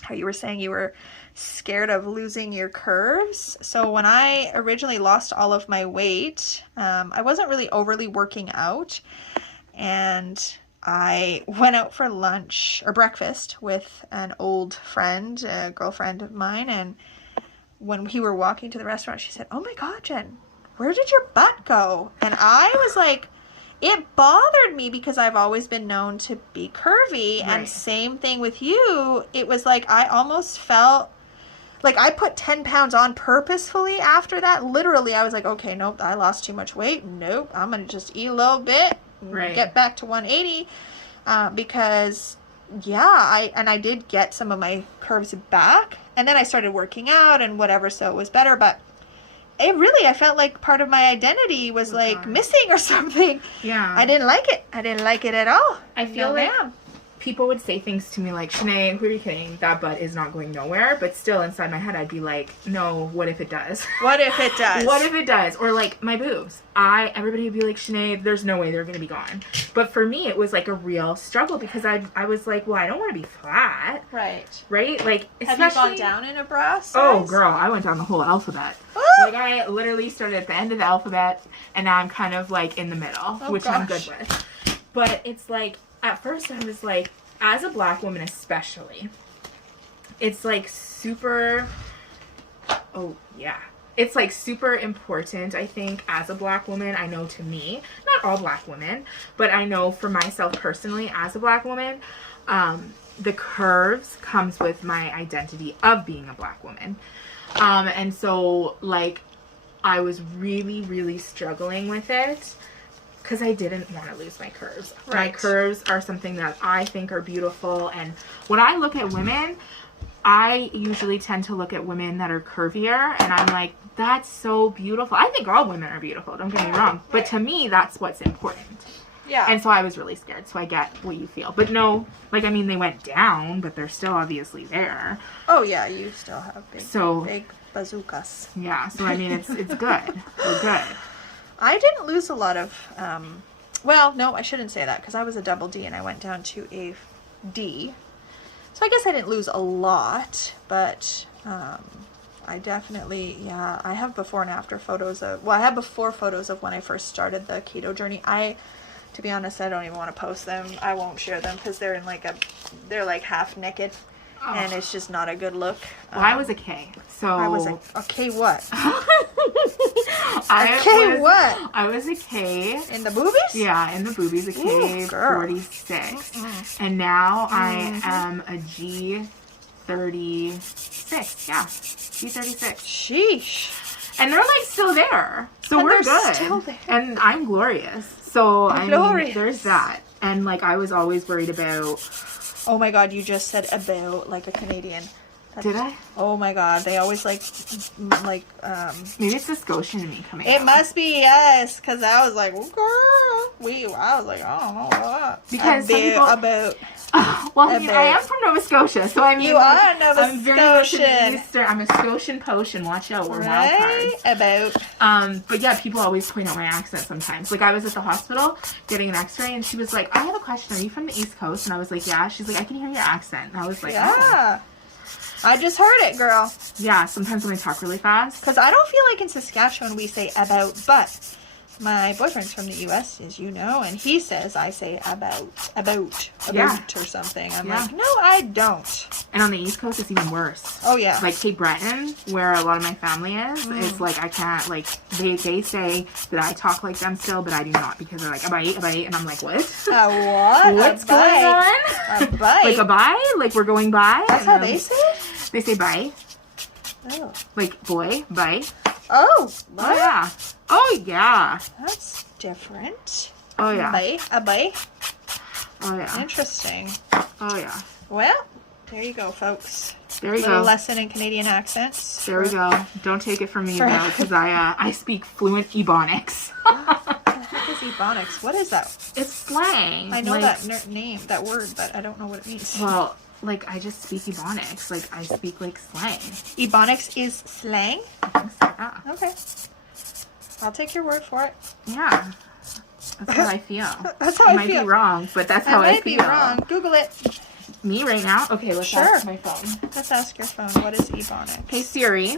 How you were saying you were scared of losing your curves. So when I originally lost all of my weight, I wasn't really overly working out. And I went out for lunch or breakfast with an old friend, a girlfriend of mine. And when we were walking to the restaurant, she said, "Oh my God, Jen, where did your butt go?" And I was like, it bothered me because I've always been known to be curvy. Right. And same thing with you. It was like I almost felt like I put 10 pounds on purposefully after that. Literally, I was like, okay, nope, I lost too much weight. Nope, I'm going to just eat a little bit, get back to 180. Because, yeah, I did get some of my curves back. And then I started working out and whatever, so it was better. But it really, I felt like part of my identity was like missing or something. Yeah. I didn't like it. I didn't like it at all. I feel like people would say things to me like, Shanae, who are you kidding? That butt is not going nowhere. But still inside my head, I'd be like, no, what if it does? What if it does? What if it does? Or like my boobs. Everybody would be like, Shanae, there's no way they're going to be gone. But for me, it was like a real struggle because I was like, well, I don't want to be flat. Right. Right? Like, have you gone down in a bra size? Oh, girl, I went down the whole alphabet. Ah! Like, I literally started at the end of the alphabet, and now I'm kind of like in the middle, which I'm good with. But it's like, at first I was like, as a black woman especially, it's like super, it's like super important, I think, as a black woman. I know to me, not all black women, but I know for myself personally as a black woman, the curves comes with my identity of being a black woman. And so like I was really, really struggling with it because I didn't want to lose my curves. Right. My curves are something that I think are beautiful. And when I look at women, I usually tend to look at women that are curvier and I'm like, that's so beautiful. I think all women are beautiful, don't get me wrong. But to me, that's what's important. Yeah. And so I was really scared. So I get what you feel. But no, like, I mean, they went down, but they're still obviously there. Oh, yeah, you still have big bazookas. Yeah, so I mean, it's good. We're good. I didn't lose a lot of, well, no, I shouldn't say that because I was a double D and I went down to a D. So I guess I didn't lose a lot, but I definitely, yeah, I have before and after photos of, well, I have before photos of when I first started the keto journey. To be honest, I don't even want to post them. I won't share them because they're in like they're like half naked. Oh. And it's just not a good look. Well, I was a K, so... I was a K what? What? I was a K. In the boobies? Yeah, in the boobies, a K 46. And now I am a G 36. Yeah, G 36. Sheesh. And they're like still there. So and we're good. Still there. And I'm glorious. So, I mean, there's that. And like, I was always worried about... Oh my god, you just said about like a Canadian. Did I? Oh my god, they always like maybe it's the Scotian in me coming It out. must be, yes, because I was like, oh, girl. I was like, I don't know what. Because about well, I mean, I am from Nova Scotia, so I mean, you are Nova I'm Scotian. I'm a Scotian potion. Watch out, we're wild cards. About. But yeah, people always point out my accent sometimes. Like I was at the hospital getting an X-ray, and she was like, "I have a question. Are you from the East Coast?" And I was like, "Yeah." She's like, "I can hear your accent." And I was like, "Yeah." Oh. I just heard it, girl. Yeah, sometimes when I talk really fast. Because I don't feel like in Saskatchewan we say about, but my boyfriend's from the U.S., as you know, and he says I say about or something. I'm like, no, I don't. And on the East Coast, it's even worse. Oh, yeah. Like Cape Breton, where a lot of my family is, it's like I can't, like, they say that I talk like them still, but I do not, because they're like, a bite, and I'm like, what? What? What's going on? A bite? Like a bye? Like we're going by? That's how they say it? They say bye. Oh. Like boy, bye. Oh, what? Oh, yeah. Oh, yeah. That's different. Oh, yeah. A bye. Oh, yeah. Interesting. Oh, yeah. Well, there you go, folks. There you go. Little lesson in Canadian accents. There we go. Don't take it from me, though, because I speak fluent Ebonics. What the heck is Ebonics? What is that? It's slang. I know that name, that word, but I don't know what it means. Well, like, I just speak Ebonics. Like, I speak, like, slang. Ebonics is slang? I think so, yeah. Okay. I'll take your word for it. Yeah. That's how I feel. That's how I feel. Might be wrong, but that's how I feel. I might be wrong. Google it. Me right now? Okay, let's ask my phone. Let's ask your phone. What is Ebonics? Hey, Siri.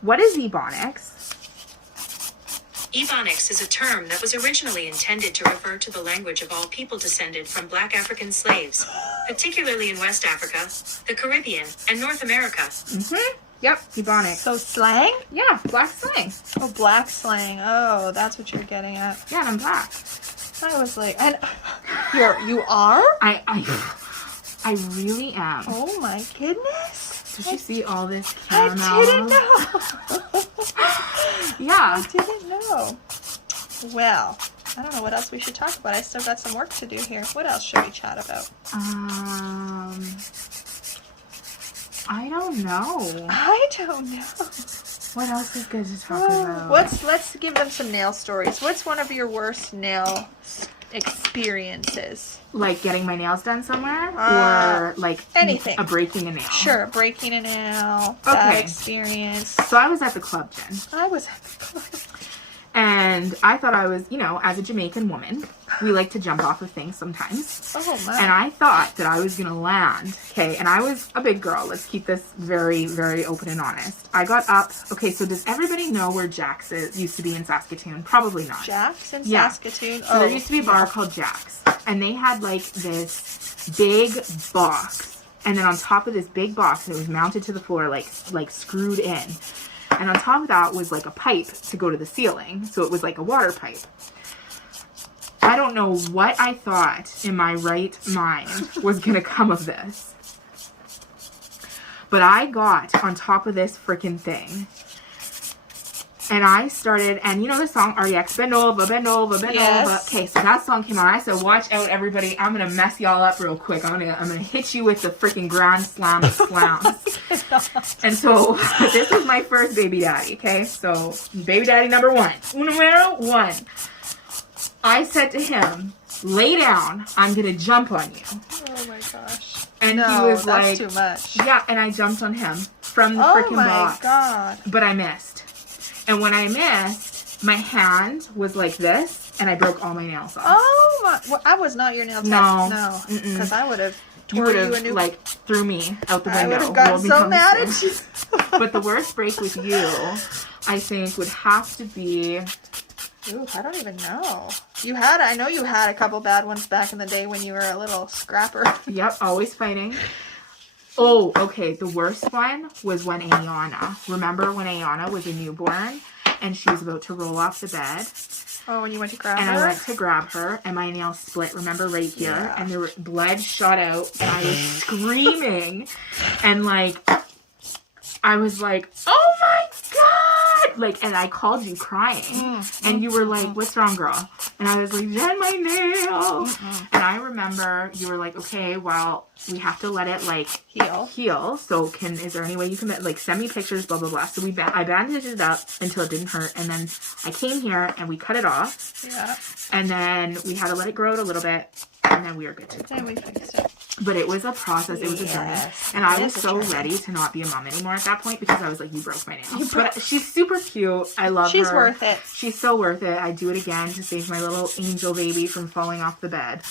What is Ebonics? Ebonics is a term that was originally intended to refer to the language of all people descended from black African slaves, particularly in West Africa, the Caribbean, and North America. Yep, Ebonics. So slang? Yeah, black slang. Oh, black slang. Oh, that's what you're getting at. Yeah, and I'm black. I was like, and you are? I really am. Oh my goodness. Did you see all this caramel? I didn't know. Yeah. I didn't know. Well, I don't know what else we should talk about. I still got some work to do here. What else should we chat about? I don't know. I don't know. What else is good to talk about? Let's give them some nail stories. What's one of your worst nail experiences? Like getting my nails done somewhere, or like anything. a breaking a nail. Sure, breaking a nail, bad experience. So I was at the club, Jen. I was at the club. And I thought I was, you know, as a Jamaican woman, we like to jump off of things sometimes. Oh, my. And I thought that I was going to land, okay, and I was a big girl. Let's keep this very, very open and honest. I got up, okay, so does everybody know where Jack's used to be in Saskatoon? Probably not. Jack's in Saskatoon? So there used to be a bar called Jack's, and they had, like, this big box, and then on top of this big box, it was mounted to the floor, like screwed in. And on top of that was like a pipe to go to the ceiling. So it was like a water pipe. I don't know what I thought in my right mind was going to come of this. But I got on top of this freaking thing. And I started, and you know the song REX, bend over, bend over, bend over. Okay, so that song came on. I said, watch out, everybody. I'm going to mess y'all up real quick. I'm gonna hit you with the freaking grand slam slams. And so this was my first baby daddy, okay? So baby daddy number one. Numero one. I said to him, lay down. I'm going to jump on you. Oh, my gosh. And he was like, that's too much. Yeah, and I jumped on him from the freaking box. Oh, my God. But I missed. And when I missed, my hand was like this, and I broke all my nails off. Oh, my. Well, I was not your nail tech. No. Because I would have torn you a new... like, threw me out the window. I would have gotten so mad at you. But the worst break with you, I think, would have to be... Ooh, I don't even know. I know you had a couple bad ones back in the day when you were a little scrapper. Yep, always fighting. Oh, okay. The worst one was when Ayana. Remember when Ayana was a newborn and she was about to roll off the bed? Oh, when you went to grab her? And I went to grab her and my nail split, remember, right here? Yeah. And the blood shot out and I was screaming. And like, I was like, oh my God! Like, and I called you crying. And you were like, what's wrong, girl? And I was like, Jen, my nail. And I remember you were like, okay, well, we have to let it like heal. So is there any way you can like send me pictures, blah, blah, blah. So I bandaged it up until it didn't hurt. And then I came here and we cut it off. Yeah. And then we had to let it grow out a little bit. And then we were good to go. Then we fixed it. But it was a process. It was a journey. And I was so ready to not be a mom anymore at that point because I was like, you broke my nail. But she's super cute. I love her. She's worth it. She's so worth it. I'd do it again to save my little angel baby from falling off the bed.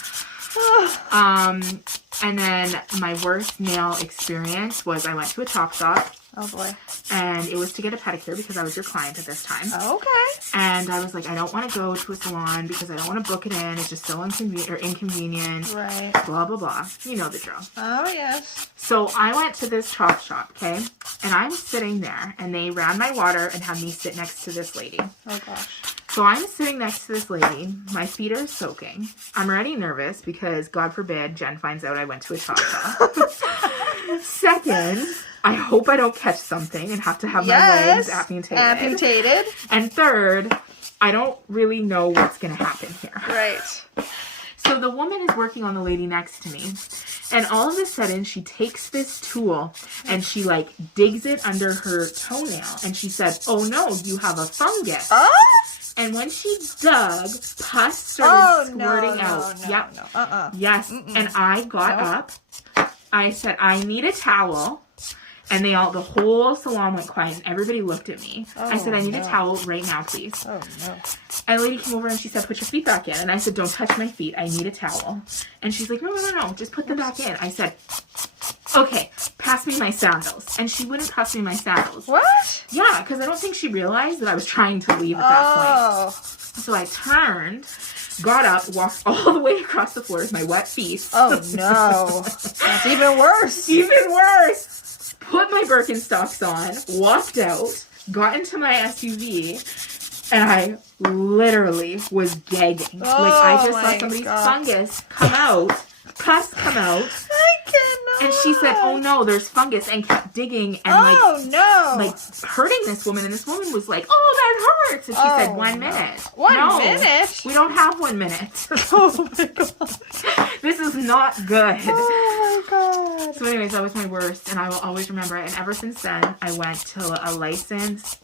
And then my worst nail experience was I went to a Topshop. Oh boy. And it was to get a pedicure because I was your client at this time. Okay. And I was like, I don't want to go to a salon because I don't want to book it in. It's just so inconvenient. Right. Blah, blah, blah. You know the drill. Oh, yes. So I went to this chop shop, okay? And I'm sitting there and they ran my water and had me sit next to this lady. Oh, gosh. So I'm sitting next to this lady. My feet are soaking. I'm already nervous because, God forbid, Jen finds out I went to a chop shop. Second, I hope I don't catch something and have to have my legs amputated. And third, I don't really know what's going to happen here. Right. So the woman is working on the lady next to me. And all of a sudden, she takes this tool and she, like, digs it under her toenail. And she said, oh, no, you have a fungus. Oh? And when she dug, pus started squirting out. Yep. No. Yes. And I got up. I said, I need a towel. And the whole salon went quiet and everybody looked at me. I said, I need a towel right now, please. Oh, no. And a lady came over and she said, put your feet back in. And I said, don't touch my feet. I need a towel. And she's like, no. Just put them back in. I said, okay, pass me my sandals. And she wouldn't pass me my sandals. What? Yeah, because I don't think she realized that I was trying to leave at that point. So I turned, got up, walked all the way across the floor with my wet feet. Oh, no. That's even worse. Even worse. Put my Birkenstocks on, walked out, got into my SUV, and I literally was gagging. Like, I just saw somebody's fungus come out, pus come out. I cannot. And she said, oh no, there's fungus, and kept digging and like hurting this woman. And this woman was like, oh, that hurts. And she said, 1 minute. One minute? We don't have 1 minute. Oh my God. This is not good. Oh my God. So anyways, that was my worst, and I will always remember it. And ever since then, I went to a licensed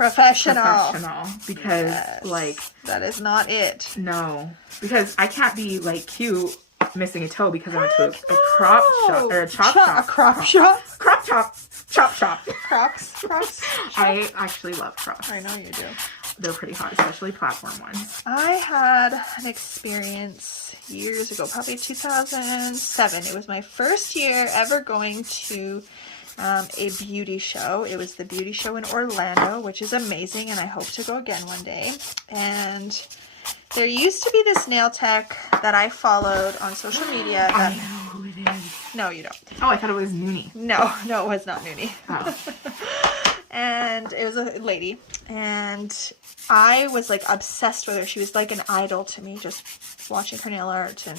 Professional. Because Yes. like That is not it. no, because I can't be like cute missing a toe because I went to a crop shop or a chop shop. A crop shop. Crop chop. Chop shop. Crocs. I actually love crops. I know you do. They're pretty hot, especially platform ones. I had an experience years ago, probably 2007. It was my first year ever going to a beauty show. It was the beauty show in Orlando, which is amazing, and I hope to go again one day. And there used to be this nail tech that I followed on social media. I know who it is. No, you don't. Oh, I thought it was Noonie. No, it was not Noonie. Oh. And it was a lady, and I was like obsessed with her. She was like an idol to me, just watching her nail art, and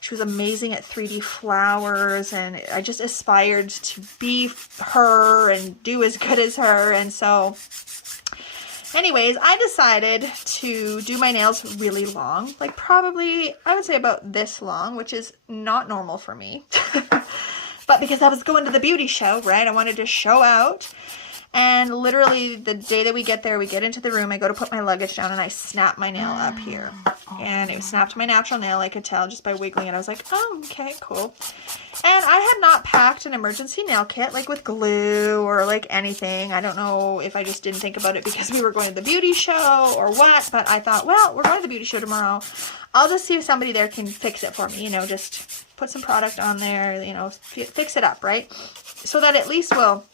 she was amazing at 3D flowers, and I just aspired to be her and do as good as her. And so anyways, I decided to do my nails really long, like probably I would say about this long, which is not normal for me. But because I was going to the beauty show, right, I wanted to show out. And literally the day that we get there, we get into the room, I go to put my luggage down, and I snap my nail up here. And it snapped my natural nail, I could tell just by wiggling it. I was like, oh, okay, cool. And I had not packed an emergency nail kit, like with glue or like anything. I don't know if I just didn't think about it because we were going to the beauty show or what, but I thought, well, we're going to the beauty show tomorrow. I'll just see if somebody there can fix it for me, you know, just put some product on there, you know, fix it up, right? So that at least will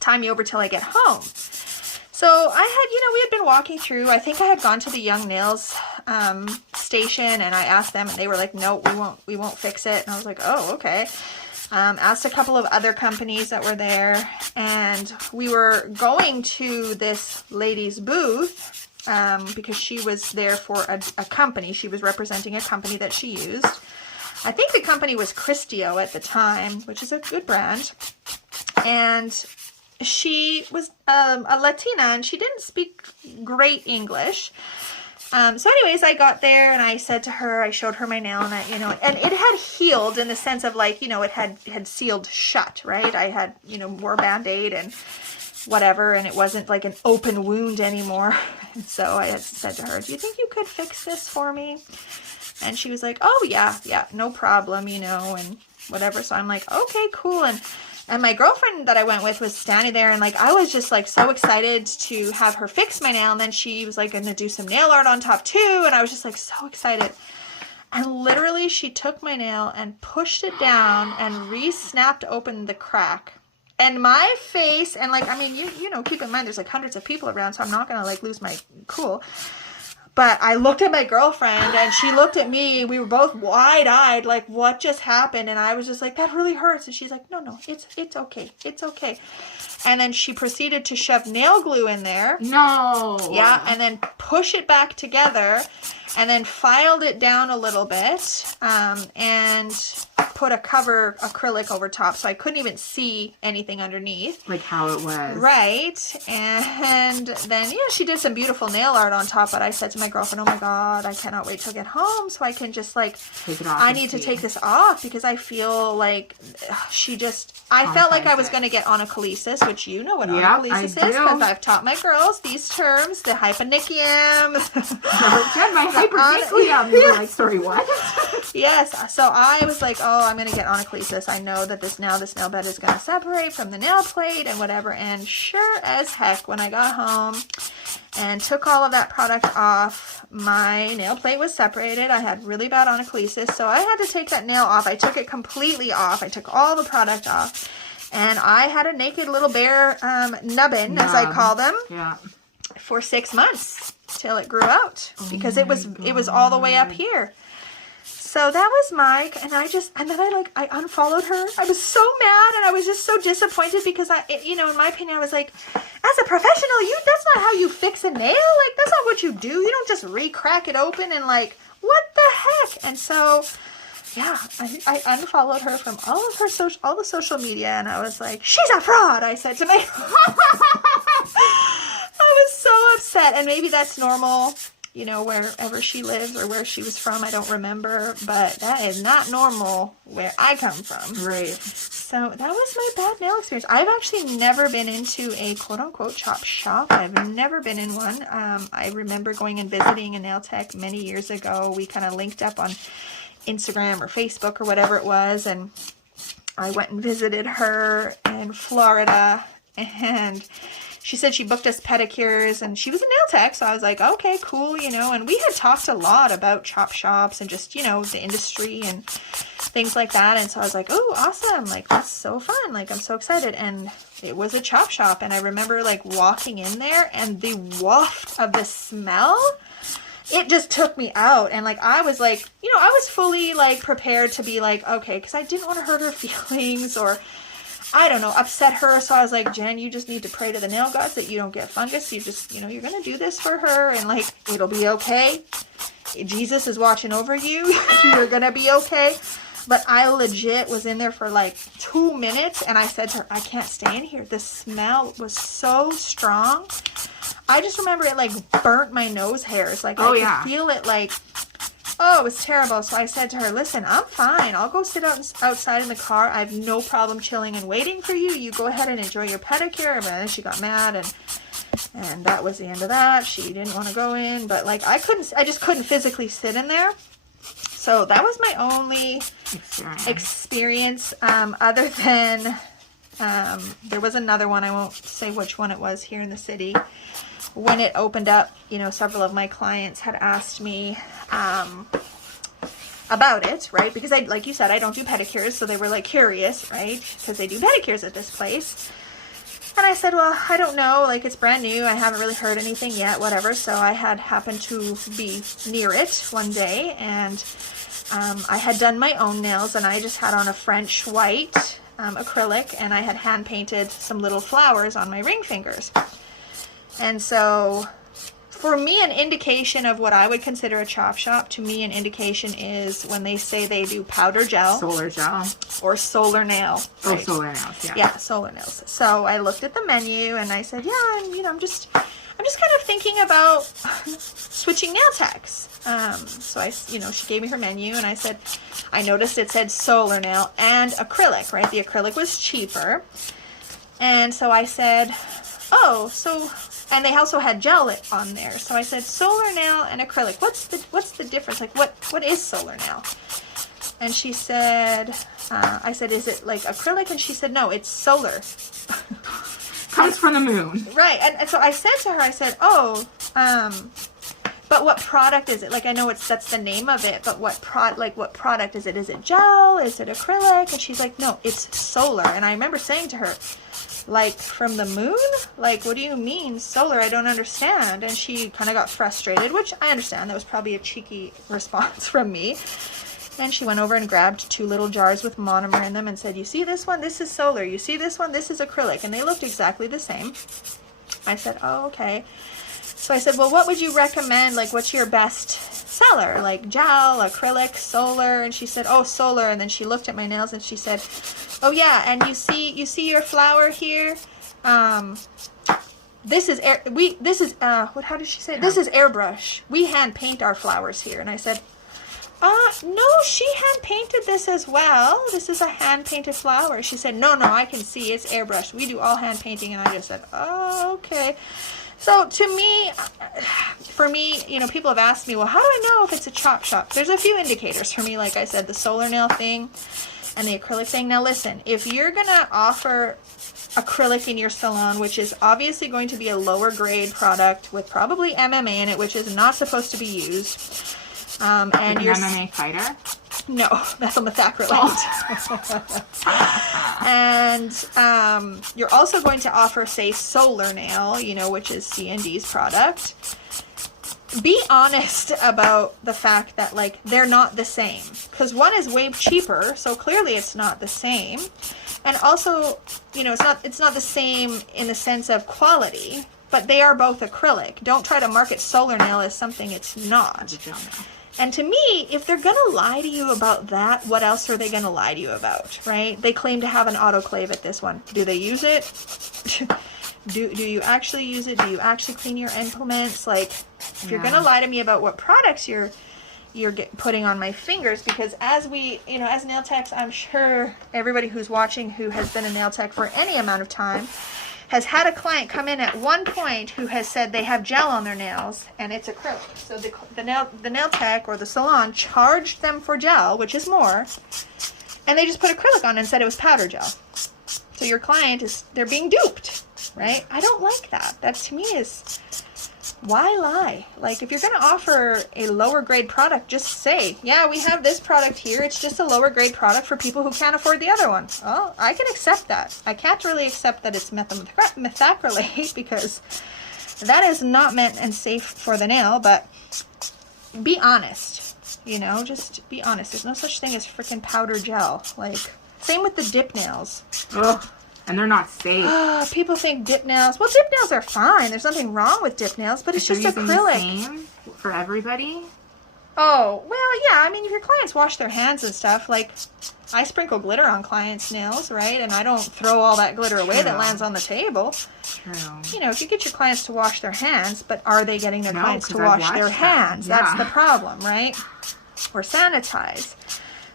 time me over till I get home. So I had, you know, we had been walking through, I think I had gone to the Young Nails station, and I asked them, and they were like, no, we won't fix it. And I was like, oh, okay. Asked a couple of other companies that were there, and we were going to this lady's booth because she was there for a company. She was representing a company that she used. I think the company was Christio at the time, which is a good brand. And she was a Latina, and she didn't speak great English. So anyways, I got there, and I said to her, I showed her my nail, and I, you know, and it had healed in the sense of like, you know, it had sealed shut, right? I had, you know, wore Band-Aid and whatever, and it wasn't like an open wound anymore. And so I had said to her, do you think you could fix this for me? And she was like, oh yeah, no problem, you know, and whatever. So I'm like, okay, cool. And my girlfriend that I went with was standing there, and like I was just like so excited to have her fix my nail, and then she was like going to do some nail art on top too, and I was just like so excited. And literally she took my nail and pushed it down and re-snapped open the crack. And my face, and like, I mean, you know, keep in mind there's like hundreds of people around, so I'm not going to like lose my cool. But I looked at my girlfriend, and she looked at me. We were both wide-eyed, like, what just happened? And I was just like, that really hurts. And she's like, no, it's okay. It's okay. And then she proceeded to shove nail glue in there. No. Yeah, and then push it back together, and then filed it down a little bit, and put a cover acrylic over top, so I couldn't even see anything underneath. Like how it was. Right. And then, yeah, she did some beautiful nail art on top, but I said to my girlfriend, oh my God, I cannot wait till I get home so I can just like, take it off. I need to take this off because I feel like I felt like I was going to get onycholysis, which you know what onycholysis is because I've taught my girls these terms, the hyponychium. My hypernychium. You were like, sorry, what? Yes. So I was like, oh, I'm going to get onycholysis. I know that this nail bed is going to separate from the nail plate and whatever. And sure as heck, when I got home and took all of that product off, my nail plate was separated. I had really bad onycholysis. So I had to take that nail off. I took it completely off. I took all the product off. And I had a naked little bare nubbin, as I call them, for 6 months till it grew out because it was all the way up here. So that was Mike, and then I unfollowed her. I was so mad, and I was just so disappointed because in my opinion, I was like, as a professional, that's not how you fix a nail. Like, that's not what you do. You don't just re-crack it open and like, what the heck? And so, yeah, I unfollowed her from all the social media, and I was like, she's a fraud, I said to me. I was so upset, and maybe that's normal you know, wherever she lives or where she was from. I don't remember, but that is not normal where I come from. Right. So that was my bad nail experience. I've actually never been into a quote-unquote chop shop. I've never been in one. I remember going and visiting a nail tech many years ago. We kind of linked up on Instagram or Facebook or whatever it was, and I went and visited her in Florida, and she said she booked us pedicures, and she was a nail tech, so I was like, okay, cool, you know, and we had talked a lot about chop shops and just, you know, the industry and things like that, and so I was like, oh, awesome, like, that's so fun, like, I'm so excited, and it was a chop shop, and I remember, like, walking in there, and the waft of the smell, it just took me out. And like, I was like, you know, I was fully like prepared to be like, okay, because I didn't want to hurt her feelings or I don't know, upset her. So I was like, Jen, you just need to pray to the nail gods that you don't get fungus. You just, you know, you're going to do this for her and like, it'll be okay. Jesus is watching over you. You're going to be okay. But I legit was in there for like 2 minutes and I said to her, I can't stay in here. The smell was so strong. I just remember it like burnt my nose hairs. Like I could feel it like, oh, it was terrible. So I said to her, listen, I'm fine. I'll go sit outside in the car. I have no problem chilling and waiting for you. You go ahead and enjoy your pedicure. And then she got mad and that was the end of that. She didn't want to go in, but like I just couldn't physically sit in there. So that was my only experience other than there was another one. I won't say which one it was here in the city. When it opened up, you know, several of my clients had asked me about it, right? Because I, like you said, I don't do pedicures, so they were like curious, right? Because they do pedicures at this place. And I said, well, I don't know, like it's brand new. I haven't really heard anything yet, whatever. So I had happened to be near it one day and I had done my own nails and I just had on a French white acrylic and I had hand painted some little flowers on my ring fingers. And so for me, an indication of what I would consider a chop shop, to me, an indication is when they say they do powder gel. Solar gel. Or solar nail. Oh, right? solar nails, yeah. Yeah, solar nails. So I looked at the menu and I said, yeah, and, you know, I'm just kind of thinking about switching nail techs. So I, you know, she gave me her menu and I said, I noticed it said solar nail and acrylic, right? The acrylic was cheaper. And so I said, oh, so... And they also had gel on there. So I said, solar nail and acrylic. What's the difference? Like, what is solar nail? And she said, I said, is it like acrylic? And she said, no, it's solar. Comes from the moon. Right. And so I said to her, I said, oh, but what product is it? Like, I know that's the name of it, but what product is it? Is it gel? Is it acrylic? And she's like, no, it's solar. And I remember saying to her, like, from the moon? Like, what do you mean solar? I don't understand. And she kind of got frustrated, which I understand. That was probably a cheeky response from me. And she went over and grabbed 2 little jars with monomer in them and said, you see this one? This is solar. You see this one? This is acrylic. And they looked exactly the same. I said, oh, okay. So I said, well, what would you recommend? Like, what's your best seller? Like, gel, acrylic, solar? And she said, oh, solar. And then she looked at my nails and she said, oh, yeah, and you see your flower here? This is how did she say it? This is airbrush. We hand paint our flowers here. And I said, no, she hand painted this as well. This is a hand painted flower. She said, no, I can see it's airbrush. We do all hand painting. And I just said, oh, okay. So to me, for me, you know, people have asked me, well, how do I know if it's a chop shop? There's a few indicators for me, like I said, the solar nail thing and the acrylic thing. Now listen, if you're going to offer acrylic in your salon, which is obviously going to be a lower grade product with probably MMA in it, which is not supposed to be used. And your MMA fighter? No, methyl methacrylate. And you're also going to offer, say, solar nail, you know, which is C&D's product. Be honest about the fact that, like, they're not the same. Because one is way cheaper, so clearly it's not the same. And also, you know, it's not the same in the sense of quality, but they are both acrylic. Don't try to market solar nail as something it's not. And to me, if they're going to lie to you about that, what else are they going to lie to you about, right? They claim to have an autoclave at this one. Do they use it? Do you actually use it? Do you actually clean your implements? Like, if you're gonna lie to me about what products you're putting on my fingers, because as we, you know, as nail techs, I'm sure everybody who's watching who has been a nail tech for any amount of time has had a client come in at one point who has said they have gel on their nails and it's acrylic. So the nail tech or the salon charged them for gel, which is more, and they just put acrylic on and said it was powder gel. So your client they're being duped, right? I don't like that. That to me is, why lie? Like, if you're going to offer a lower grade product, just say, yeah, we have this product here. It's just a lower grade product for people who can't afford the other one. Oh, I can accept that. I can't really accept that it's methacrylate because that is not meant and safe for the nail, but be honest, you know, just be honest. There's no such thing as freaking powder gel. Like, same with the dip nails. Ugh. And they're not safe. People think dip nails. Well, dip nails are fine. There's nothing wrong with dip nails, but it's just acrylic. The same for everybody? Oh, well, yeah. I mean, if your clients wash their hands and stuff, like, I sprinkle glitter on clients' nails, right? And I don't throw all that glitter away that lands on the table. True. You know, if you get your clients to wash their hands, but are they getting their clients to wash their hands? Yeah. That's the problem, right? Or sanitize.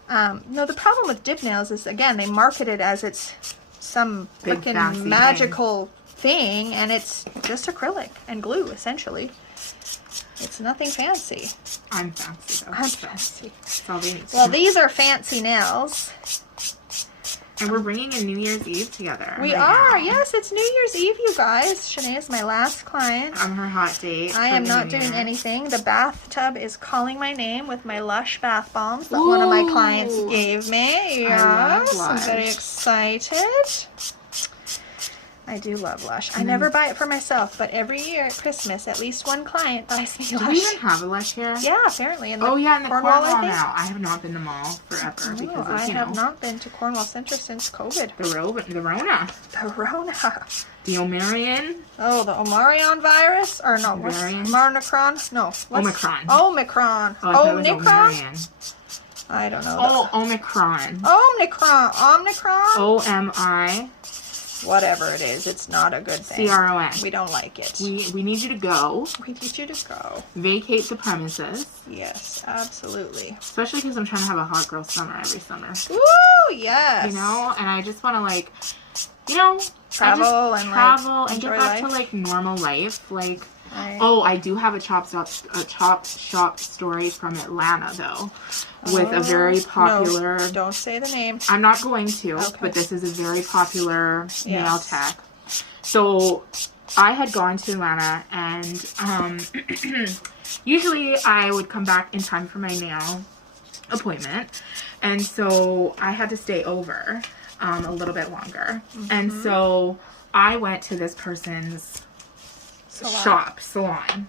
No, the problem with dip nails is, again, they market it as it's some freaking magical thing, and it's just acrylic and glue, essentially. It's nothing fancy. I'm fancy, though. I'm fancy. That's all they need. Well, these are fancy nails. And we're bringing in New Year's Eve together. We are. Yes, it's New Year's Eve, you guys. Shanae is my last client. I'm her hot date. I am not doing anything. The bathtub is calling my name with my Lush bath bombs that one of my clients gave me. Yes, I'm very excited. I do love Lush. I never buy it for myself, but every year at Christmas, at least one client buys me Lush. Do we even have a Lush here? Yeah, apparently. In the in the Cornwall now. I have not been to the mall forever because of, I have not been to Cornwall Centre since COVID. The Rona. The Rona. The Omarion. Oh, the Omarion virus? Or no, what's Omicron? No. Omicron. Omicron. Omicron? I don't know. Oh, Omicron. Omicron. O-M-I. Whatever it is, it's not a good thing. C-R-O-N. We don't like it. We need you to go. We need you to go. Vacate the premises. Yes, absolutely. Especially because I'm trying to have a hot girl summer every summer. Woo, yes. You know, and I just want to, like, you know, travel and get back to like normal life. Like, I do have a chop shop story from Atlanta though, with a very popular. No, don't say the name. I'm not going to, but this is a very popular nail tech. So I had gone to Atlanta, and usually I would come back in time for my nail appointment, and so I had to stay over a little bit longer. And so I went to this person's salon,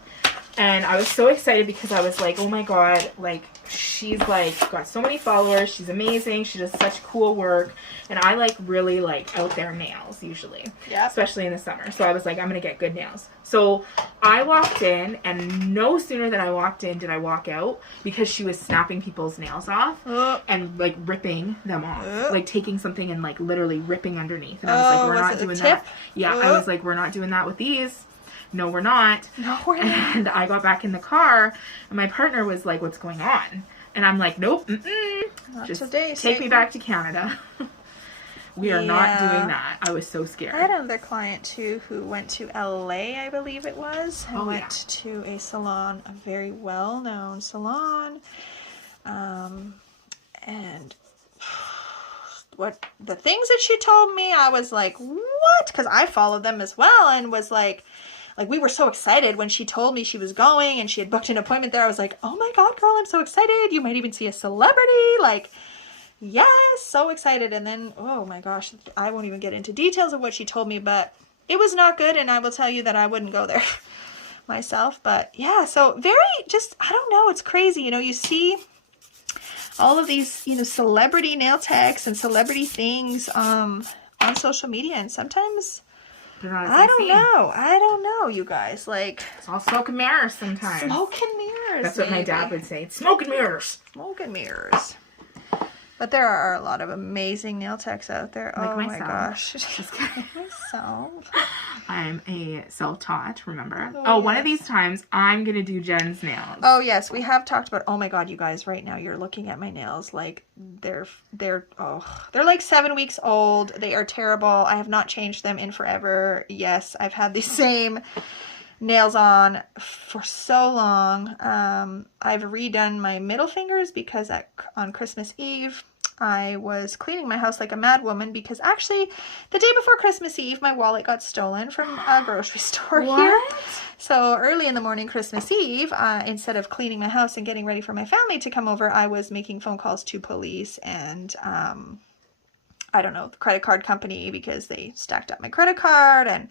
and I was so excited because I was like, oh my god, like, she's like got so many followers, she's amazing, she does such cool work, and I like really like out there nails usually, especially in the summer. So I was like, I'm gonna get good nails. So I walked in, and no sooner than I walked in did I walk out, because she was snapping people's nails off and like ripping them off, like taking something and like literally ripping underneath. And I was like, we're not doing that. Yeah, I was like, we're not doing that with these. No, we're not. No, we're not. And I got back in the car, and my partner was like, what's going on? And I'm like, nope, just today, take me back to Canada. We are not doing that. I was so scared. I had another client too who went to LA, I believe it was, and went to a salon, a very well-known salon, and what the things that she told me, I was like, what? Because I followed them as well, and was like, we were so excited when she told me she was going and she had booked an appointment there. I was like, oh my god, girl, I'm so excited. You might even see a celebrity. Like, yes, so excited. And then, oh my gosh, I won't even get into details of what she told me, but it was not good, and I will tell you that I wouldn't go there myself. But yeah, so very just, I don't know, it's crazy. You know, you see all of these, you know, celebrity nail techs and celebrity things on social media, and sometimes I don't know, you guys. Like, it's all smoke and mirrors sometimes. Smoke and mirrors. That's what my dad would say. It's smoke and mirrors. Smoke and mirrors. But there are a lot of amazing nail techs out there. Like oh myself. my gosh. Just kidding. Myself. I'm a self-taught, remember? Oh, Oh, one yes. of these times I'm gonna do Jen's nails. Oh yes, we have talked about. Oh my god, you guys! Right now, you're looking at my nails like they're like 7 weeks old. They are terrible. I have not changed them in forever. Yes, I've had the same nails on for so long. I've redone my middle fingers because on Christmas Eve I was cleaning my house like a mad woman, because actually the day before Christmas Eve my wallet got stolen from a grocery store here. So early in the morning Christmas Eve, instead of cleaning my house and getting ready for my family to come over, I was making phone calls to police and I don't know, the credit card company, because they stacked up my credit card and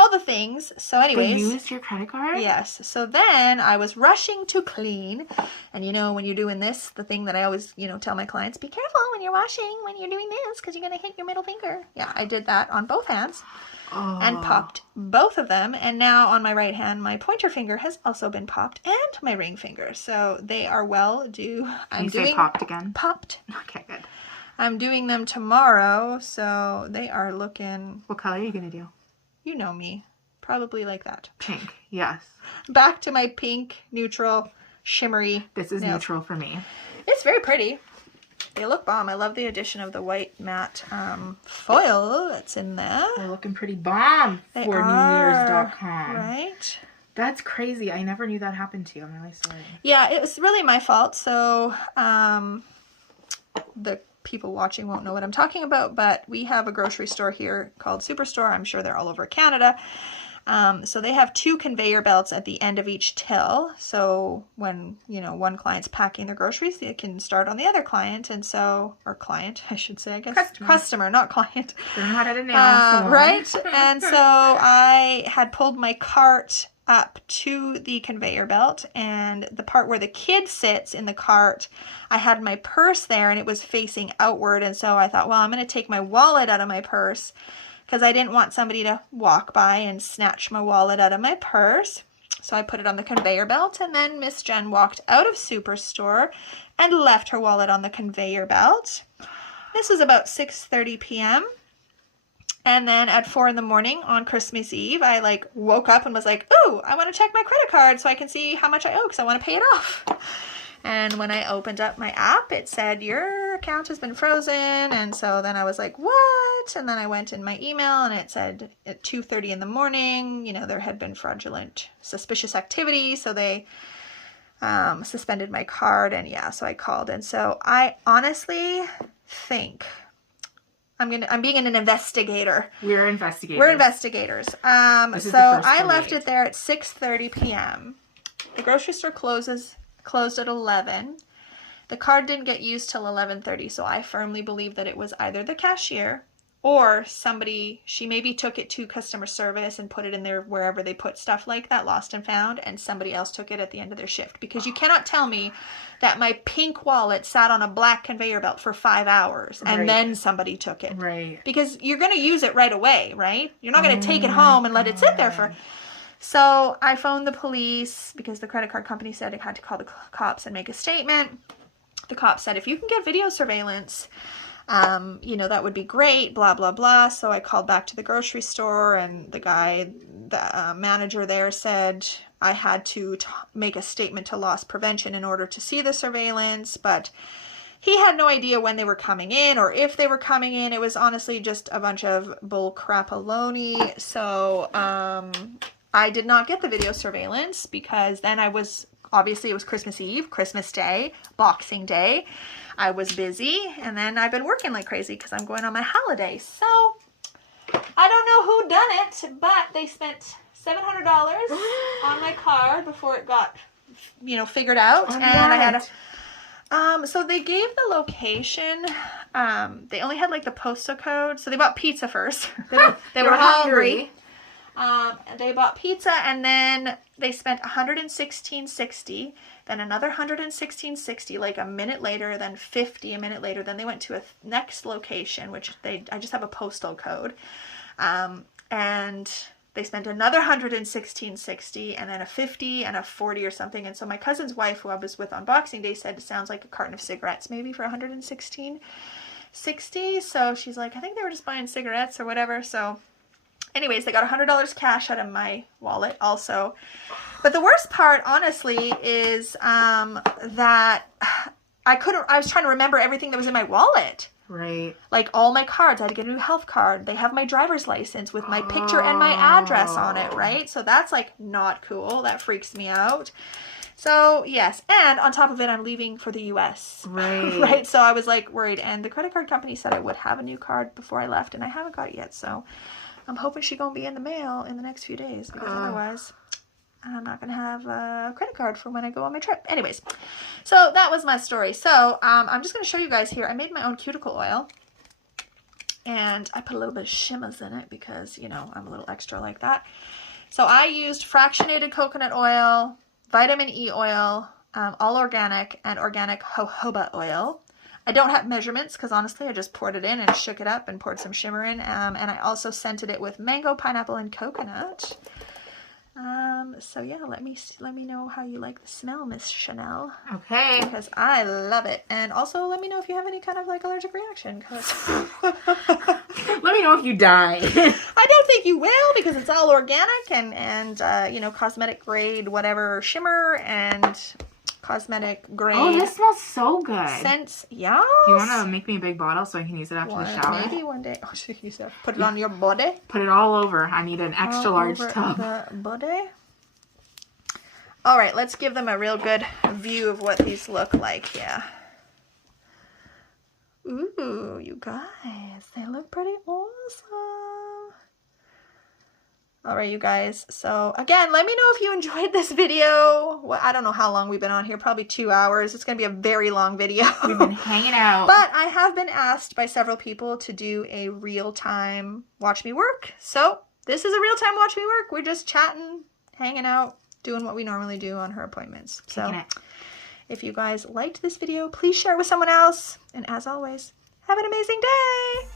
all the things. So anyways. They used your credit card? Yes. So then I was rushing to clean. And you know, when you're doing this, the thing that I always, tell my clients, be careful when you're washing, when you're doing this, because you're going to hit your middle finger. Yeah, I did that on both hands and popped both of them. And now on my right hand, my pointer finger has also been popped, and my ring finger. So they are well due. Can you say popped again? Popped. Okay, good. I'm doing them tomorrow. So they are looking. What color are you going to do? You know me. Probably like that. Pink, yes. Back to my pink, neutral, shimmery This is nails. neutral for me. It's very pretty. They look bomb. I love the addition of the white matte foil that's in there. They're looking pretty bomb They for are, NewYear's.com. Right? That's crazy. I never knew that happened to you. I'm really sorry. Yeah, it was really my fault. So the people watching won't know what I'm talking about, but we have a grocery store here called Superstore. I'm sure they're all over Canada. So they have 2 conveyor belts at the end of each till. So when, one client's packing their groceries, they can start on the other client. And so, or client, I should say, I guess. Customer, not client. They're not at a nail salon. Right? And so I had pulled my cart up to the conveyor belt, and the part where the kid sits in the cart, I had my purse there and it was facing outward. And so I thought, well, I'm going to take my wallet out of my purse, because I didn't want somebody to walk by and snatch my wallet out of my purse. So I put it on the conveyor belt, and then Miss Jen walked out of Superstore and left her wallet on the conveyor belt. This was about 6:30 p.m. And then at 4 in the morning on Christmas Eve, I woke up and was like, ooh, I want to check my credit card so I can see how much I owe, because I want to pay it off. And when I opened up my app, it said, your account has been frozen. And so then I was like, what? And then I went in my email and it said at 2:30 in the morning, there had been fraudulent, suspicious activity. So they suspended my card. And yeah, so I called. And so I honestly think I'm being an investigator. We're investigators. We're investigators. So I left it there at 6:30 p.m. The grocery store closed at 11. The card didn't get used till 11:30, so I firmly believe that it was either the cashier or somebody. She maybe took it to customer service and put it in there wherever they put stuff like that, lost and found, and somebody else took it at the end of their shift. Because you cannot tell me that my pink wallet sat on a black conveyor belt for 5 hours and then somebody took it. Right. Because you're going to use it right away, right? You're not going to take it home and let it sit there for... So I phoned the police because the credit card company said it had to call the cops and make a statement. The cops said, if you can get video surveillance, that would be great, blah, blah, blah. So I called back to the grocery store, and the manager there said I had to make a statement to loss prevention in order to see the surveillance, but he had no idea when they were coming in or if they were coming in. It was honestly just a bunch of bull crapaloni. So I did not get the video surveillance, because then it was Christmas Eve, Christmas Day, Boxing Day. I was busy, and then I've been working like crazy because I'm going on my holiday. So I don't know who done it, but they spent $700 on my card before it got, figured out. And I had so they gave the location. They only had the postal code, so they bought pizza first. They were hungry. They bought pizza, and then they spent $116.60, then another $116.60 like a minute later, then $50 a minute later. Then they went to a next location, which I just have a postal code, and They spent another $116.60 and then a $50 and a $40 or something. And so my cousin's wife, who I was with on Boxing Day, said it sounds like a carton of cigarettes maybe for $116.60. So she's like, I think they were just buying cigarettes or whatever. So anyways, they got $100 cash out of my wallet also. But the worst part, honestly, is that I was trying to remember everything that was in my wallet. Right. Like all my cards. I had to get a new health card. They have my driver's license with my picture and my address on it, right? So that's like not cool. That freaks me out. So yes, and on top of it, I'm leaving for the US. Right. Right. So I was like worried, and the credit card company said I would have a new card before I left, and I haven't got it yet. So I'm hoping she's gonna be in the mail in the next few days, because otherwise I'm not gonna have a credit card for when I go on my trip. Anyways, so that was my story. So I'm just gonna show you guys here. I made my own cuticle oil, and I put a little bit of shimmers in it because, you know, I'm a little extra like that. So I used fractionated coconut oil, vitamin E oil, all organic, and organic jojoba oil. I don't have measurements because honestly I just poured it in and shook it up and poured some shimmer in, and I also scented it with mango, pineapple, and coconut. So yeah, let me know how you like the smell, Miss Chanel. Okay. Because I love it. And also let me know if you have any kind of like allergic reaction, because Let me know if you die. I don't think you will, because it's all organic and you know, cosmetic grade whatever shimmer and cosmetic grade. Oh, this smells so good. Scents. Yeah. You want to make me a big bottle so I can use it after the shower? Maybe one day. Oh, you said put it on your body. Put it all over. I need an extra large tub. The body. All right, let's give them a real good view of what these look like. Yeah. Ooh, you guys, they look pretty awesome. All right, you guys. So again, let me know if you enjoyed this video. Well, I don't know how long we've been on here, probably 2 hours. It's going to be a very long video. We've been hanging out. But I have been asked by several people to do a real-time watch me work. So this is a real-time watch me work. We're just chatting, hanging out, doing what we normally do on her appointments. So if you guys liked this video, please share it with someone else. And as always, have an amazing day.